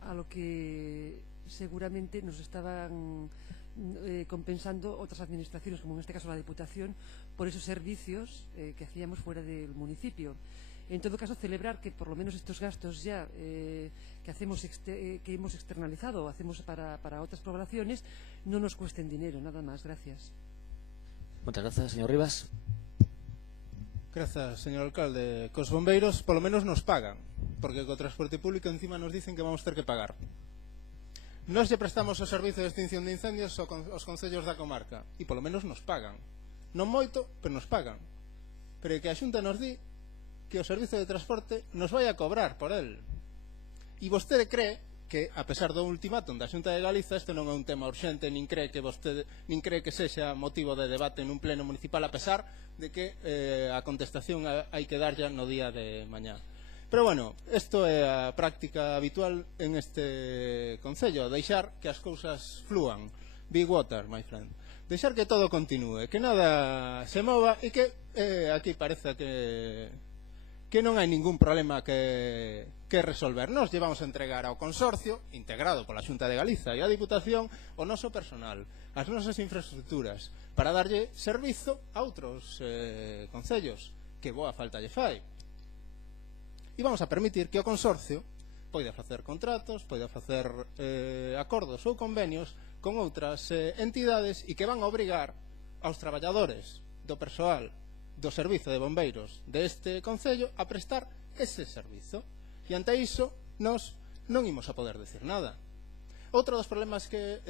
a lo que seguramente nos estaban compensando otras administraciones, como en este caso la Diputación, por esos servicios que hacíamos fuera del municipio. En todo caso, celebrar que por lo menos estos gastos ya que hemos externalizado o hacemos para otras poblaciones no nos cuesten dinero, nada más. Gracias. Muchas gracias, señor Rivas. Grazas, señor alcalde. Cos bombeiros polo menos nos pagan, porque co transporte público encima nos dicen que vamos ter que pagar. Nos lle prestamos o servicio de extinción de incendios aos concellos da comarca e polo menos nos pagan. Non moito, pero nos pagan. Pero que a Xunta nos di que o servicio de transporte nos vai a cobrar por el. E vostede cree que, a pesar do ultimátum da Xunta de Galiza, este non é un tema urxente, nin cree que sexa motivo de debate nun pleno municipal, a pesar de que a contestación hai que darlla no día de mañá. Pero bueno, isto é a práctica habitual en este concello, deixar que as cousas flúan. Big water, my friend. Deixar que todo continúe, que nada se mova e que aquí parece que non hai ningún problema que resolver. Nos llevamos a entregar ao consorcio, integrado pola Xunta de Galiza e a Diputación, o noso personal, as nosas infraestructuras, para darlle servizo a outros concellos, que boa falta lle fai. E vamos a permitir que o consorcio poida facer contratos, poida facer acordos ou convenios con outras entidades e que van a obrigar aos traballadores do persoal do servizo de bombeiros deste concello a prestar ese servizo. E ante iso, nós non imos a poder decir nada. Outro dos problemas que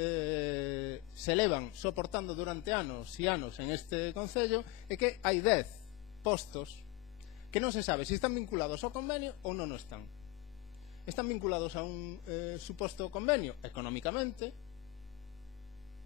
se levan soportando durante anos e anos en este concello é que hai 10 postos que non se sabe se están vinculados ao convenio ou non o están. Están vinculados a un suposto convenio económicamente,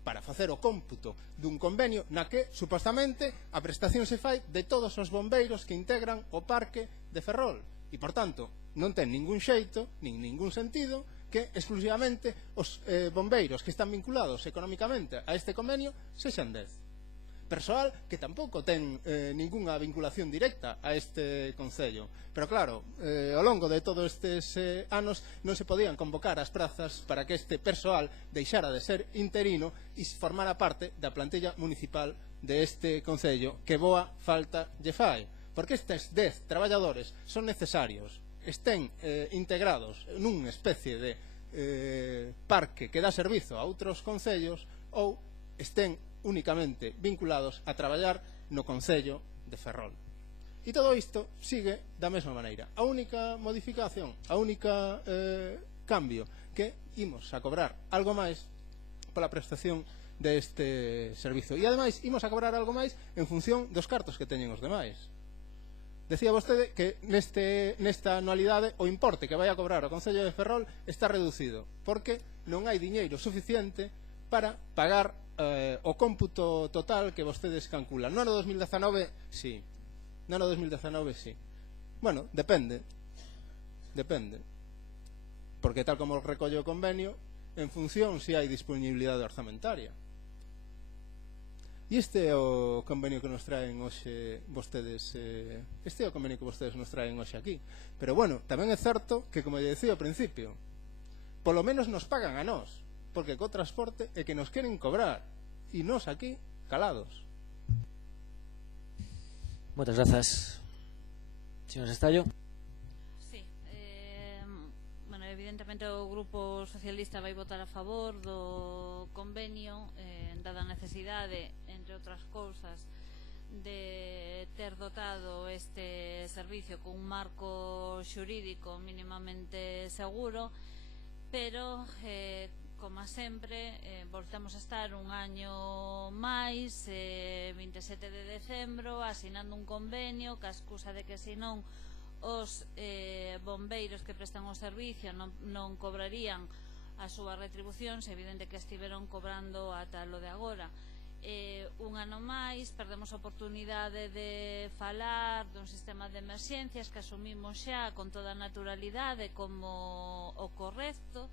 para facer o cómputo dun convenio na que, supostamente, a prestación se fai de todos os bombeiros que integran o parque de Ferrol. E, por tanto, non ten ningún xeito, nin ningún sentido, que exclusivamente os bombeiros que están vinculados económicamente a este convenio sexan 10. persoal que tampouco ten ningunha vinculación directa a este Concello. Pero claro, ao longo de todos estes anos non se podían convocar as prazas para que este persoal deixara de ser interino e formara parte da plantilla municipal deste Concello, que boa falta lle fai, porque estes 10 traballadores son necesarios, estén integrados nunha especie de parque que dá servizo a outros concellos ou estén únicamente vinculados a traballar no Concello de Ferrol. E todo isto sigue da mesma maneira. A única modificación, a única cambio, que imos a cobrar algo máis pola prestación deste servizo. E ademais imos a cobrar algo máis en función dos cartos que teñen os demais. Decía vostede que nesta anualidade o importe que vai a cobrar o Concello de Ferrol está reducido porque non hai diñeiro suficiente para pagar o cómputo total que vostedes calculan. No ano 2019, sí. No ano 2019, sí. Bueno, depende. Porque tal como recolle o convenio, en función se hai disponibilidade orzamentaria. E este é o convenio que nos traen hoxe vostedes, este é o convenio que vostedes nos traen hoxe aquí. Pero bueno, tamén é certo que, como lle decía ao principio, polo menos nos pagan a nós, porque co transporte é que nos queren cobrar, e nós aquí calados. Moitas grazas. Señor Estallo. Sí, bueno, evidentemente o Grupo Socialista vai votar a favor do convenio, dada a necesidade, entre outras cousas, de ter dotado este servicio con un marco xurídico mínimamente seguro, pero como sempre voltamos a estar un año máis, 27 de decembro, asinando un convenio que a excusa de que senón os bombeiros que prestan o servicio non cobrarían as súas retribucións. É evidente que estiveron cobrando ata lo de agora. Un ano máis perdemos a oportunidade de falar dun sistema de emerxencias que asumimos xa con toda a naturalidade como o correcto,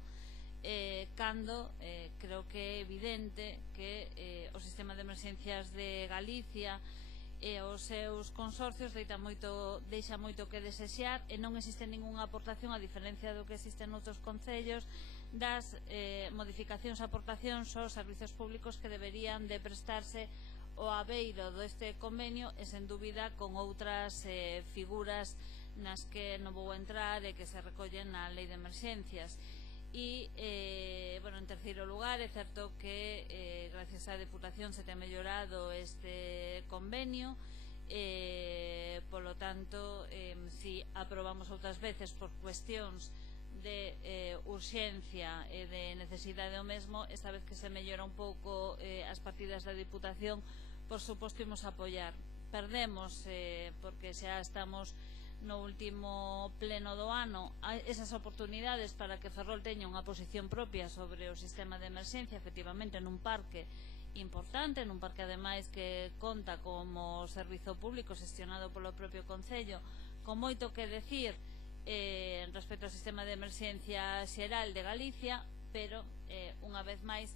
cando creo que é evidente que o sistema de emerxencias de Galicia e os seus consorcios deixa moito que desexar, e non existe ningunha aportación, a diferencia do que existe noutros concellos, das modificacións e aportacións aos servizos públicos que deberían de prestarse ao abeiro deste convenio, e sen dúbida con outras figuras nas que non vou entrar e que se recollen na Lei de Emerxencias. E, bueno, en terceiro lugar, é certo que gracias á Deputación se ten mellorado este convenio, polo tanto, si aprobamos outras veces por cuestións de urxencia e de necesidade do mesmo, esta vez que se mellora un pouco as partidas da Diputación, por suposto imos apoiar. Perdemos, porque xa estamos no último pleno do ano, esas oportunidades para que Ferrol teña unha posición propia sobre o sistema de emerxencia, efectivamente nun parque importante, nun parque ademais que conta como servizo público xestionado polo propio Concello, con moito que decir respecto ao sistema de emerxencia xeral de Galicia, pero unha vez máis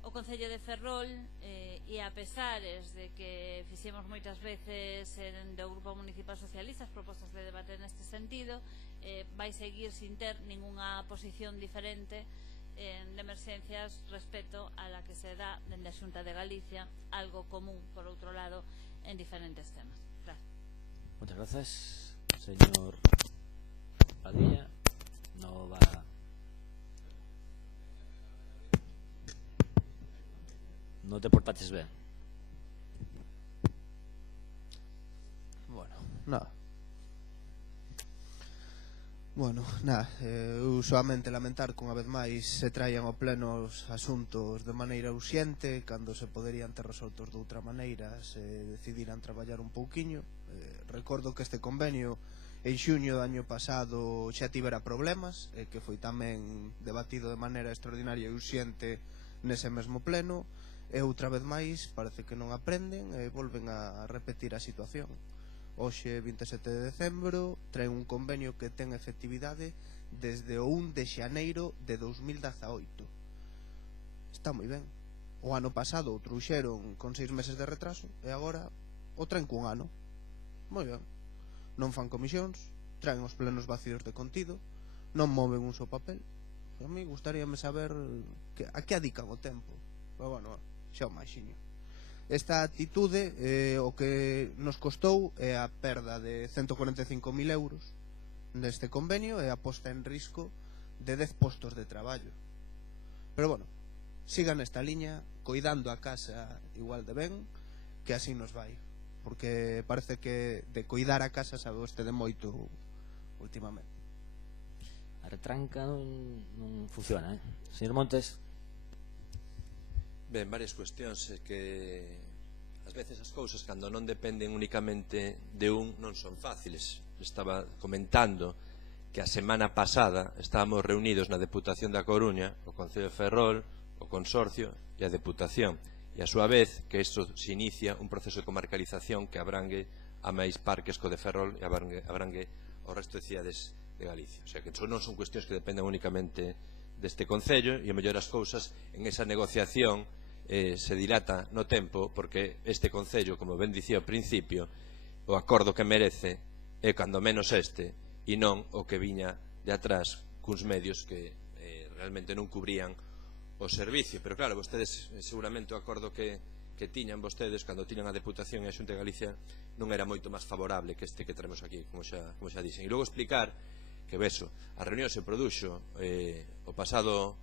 o Concello de Ferrol, e a pesares de que fixemos moitas veces do Grupo Municipal Socialista as propostas de debate neste sentido, vai seguir sin ter ningunha posición diferente de emerxencias respecto a la que se dá dende a Xunta de Galicia, algo común, por outro lado, en diferentes temas. Gracias. Muchas gracias. Señor Padilla, no va. No te portaches ben. Nada, eu soamente lamentar que unha vez máis se traian ao pleno os asuntos de maneira urxente, cando se poderían ter resoltos de outra maneira, se decidiran traballar un pouquiño. Recordo que este convenio en xuño do año pasado xa tivera problemas, que foi tamén debatido de maneira extraordinaria e urxente nese mesmo pleno, e outra vez máis parece que non aprenden e volven a repetir a situación. Hoxe, 27 de decembro, traen un convenio que ten efectividade desde o 1 de xaneiro de 2018. Está moi ben, O ano pasado o trouxeron con 6 meses de retraso e agora o traen cun ano. Moi ben. Non fan comisións, traen os plenos vacíos de contido, non moven un só papel. A mí gustaríame saber a que adican o tempo. Pero bueno, xa o maxiño. Esta actitude o que nos costou é a perda de 145.000 euros deste convenio e a posta en risco de 10 postos de traballo. Pero bueno, sigan esta liña, coidando a casa igual de ben, que así nos vai. Porque parece que de coidar a casa sabe este de moito últimamente. A retranca non funciona, Señor Montes. Ben, varias cuestións que ás veces as cousas cando non dependen únicamente de un non son fáciles. Estaba comentando que a semana pasada estábamos reunidos na Deputación da Coruña, o Concello de Ferrol, o Consorcio e a Deputación, e a súa vez que isto se inicia un proceso de comarcalización que abrangue a máis parques co de Ferrol e abrangue o resto de cidades de Galicia. O sea que non son cuestións que dependen únicamente deste Concello, e a mellor as cousas en esa negociación se dilata no tempo, porque este Concello, como ben dicía ao principio, o acordo que merece é cando menos este e non o que viña de atrás cuns medios que realmente non cubrían o servicio. Pero claro, vostedes seguramente o acordo que tiñan vostedes cando tiñan a Deputación e a Xunta de Galicia non era moito máis favorable que este que traemos aquí, como xa dixen. E logo explicar que beso, a reunión se produxo o pasado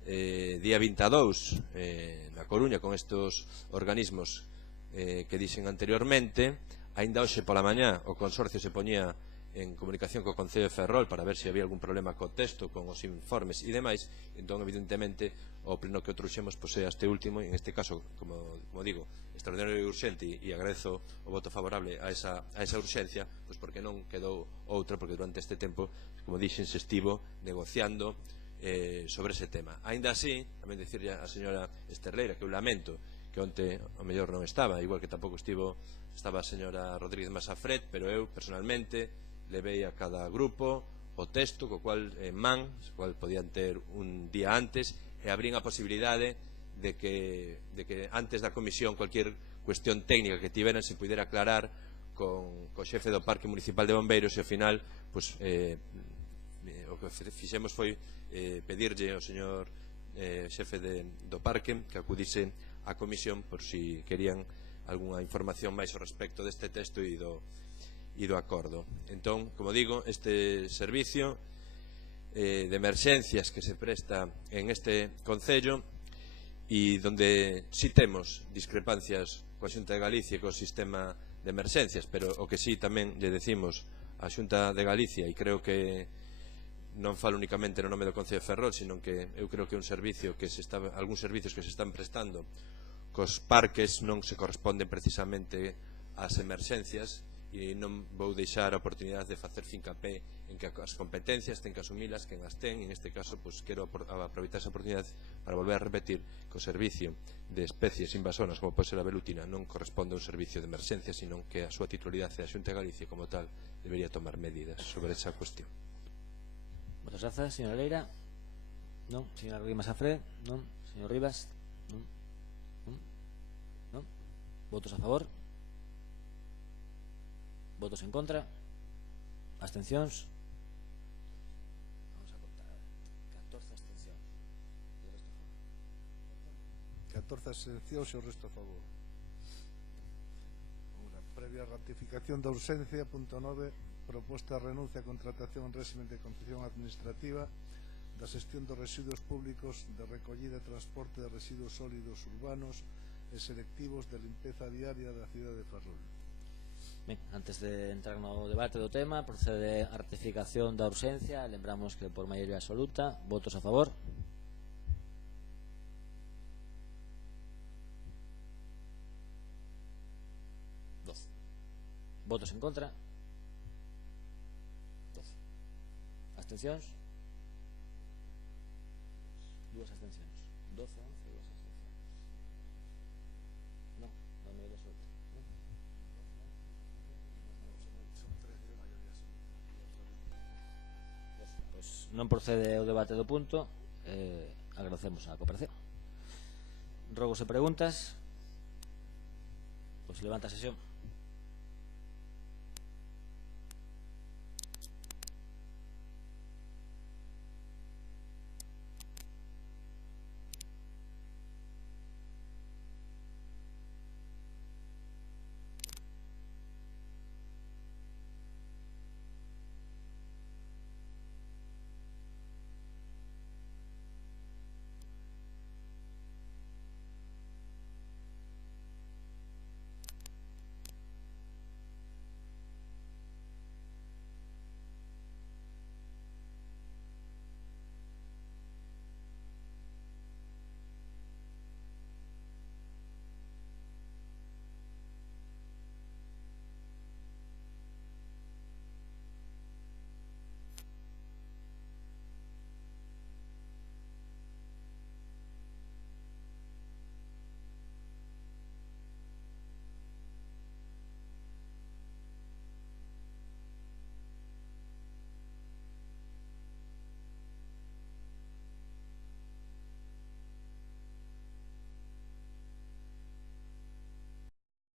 día 22 na Coruña con estos organismos que dixen anteriormente. Aínda hoxe pola mañá o Consorcio se poñía en comunicación co Concello de Ferrol para ver se había algún problema co texto, con os informes e demais. Entón, evidentemente, o pleno que o trouxemos é este último, e en este caso, como digo, extraordinario e urxente, e agradezo o voto favorable a esa urxencia, pois porque non quedou outra, porque durante este tempo, como dixen, se estivo negociando sobre ese tema. Aínda así, tamén dicirlle a señora Esterleira que eu lamento que onte ao mellor non estaba, igual que tampouco estaba a señora Rodríguez Masafret, pero eu personalmente levei a cada grupo o texto co cual podían ter un día antes, e abrín a posibilidade de que antes da comisión cualquier cuestión técnica que tiveran se pudera aclarar co xefe do Parque Municipal de Bombeiros, e ao final o que fixemos foi pedirlle ao señor xefe do parque que acudise á comisión por si querían algunha información máis ao respecto deste texto e do acordo. Entón, como digo, este servicio de emerxencias que se presta en este Concello, e donde si temos discrepancias coa Xunta de Galicia e co sistema de emerxencias, pero o que si tamén lle decimos á Xunta de Galicia, e creo que non falo únicamente no nome do Concello de Ferrol, sino que eu creo que un servicio algúns servicios que se están prestando cos parques non se corresponden precisamente ás emerxencias, e non vou deixar a oportunidade de facer fincapé en que as competencias ten que asumilas quen as ten, e en este caso quero aproveitar esa oportunidade para volver a repetir que o servicio de especies invasoras como pode ser a velutina non corresponde a un servicio de emerxencia, sino que a súa titularidade da Xunta de Galicia como tal debería tomar medidas sobre esa cuestión. Moitas grazas, señora Leira. Non, señora Rodríguez Masafre. Non, señor Rivas. Non. Votos a favor. Votos en contra. Abstencións. Vamos a contar 14 abstencións e o resto a favor. 14 abstencións e o resto a favor. Previa ratificación da urxencia, punto 9, proposta de renuncia a contratación en régimen de concesión administrativa da xestión dos residuos públicos de recollida e transporte de residuos sólidos urbanos e selectivos de limpeza diaria da cidade de Ferrol. Ben, antes de entrar no debate do tema, procede a ratificación da urxencia. Lembramos que por maioría absoluta. Votos a favor. Votos en contra. 12. Abstencións. 2 abstencións. 12, 11, 2 abstencións. Non, non me absoluta. Pois non procede o debate do punto. Agradecemos a cooperación. rogos e preguntas. Pois levanta a sesión.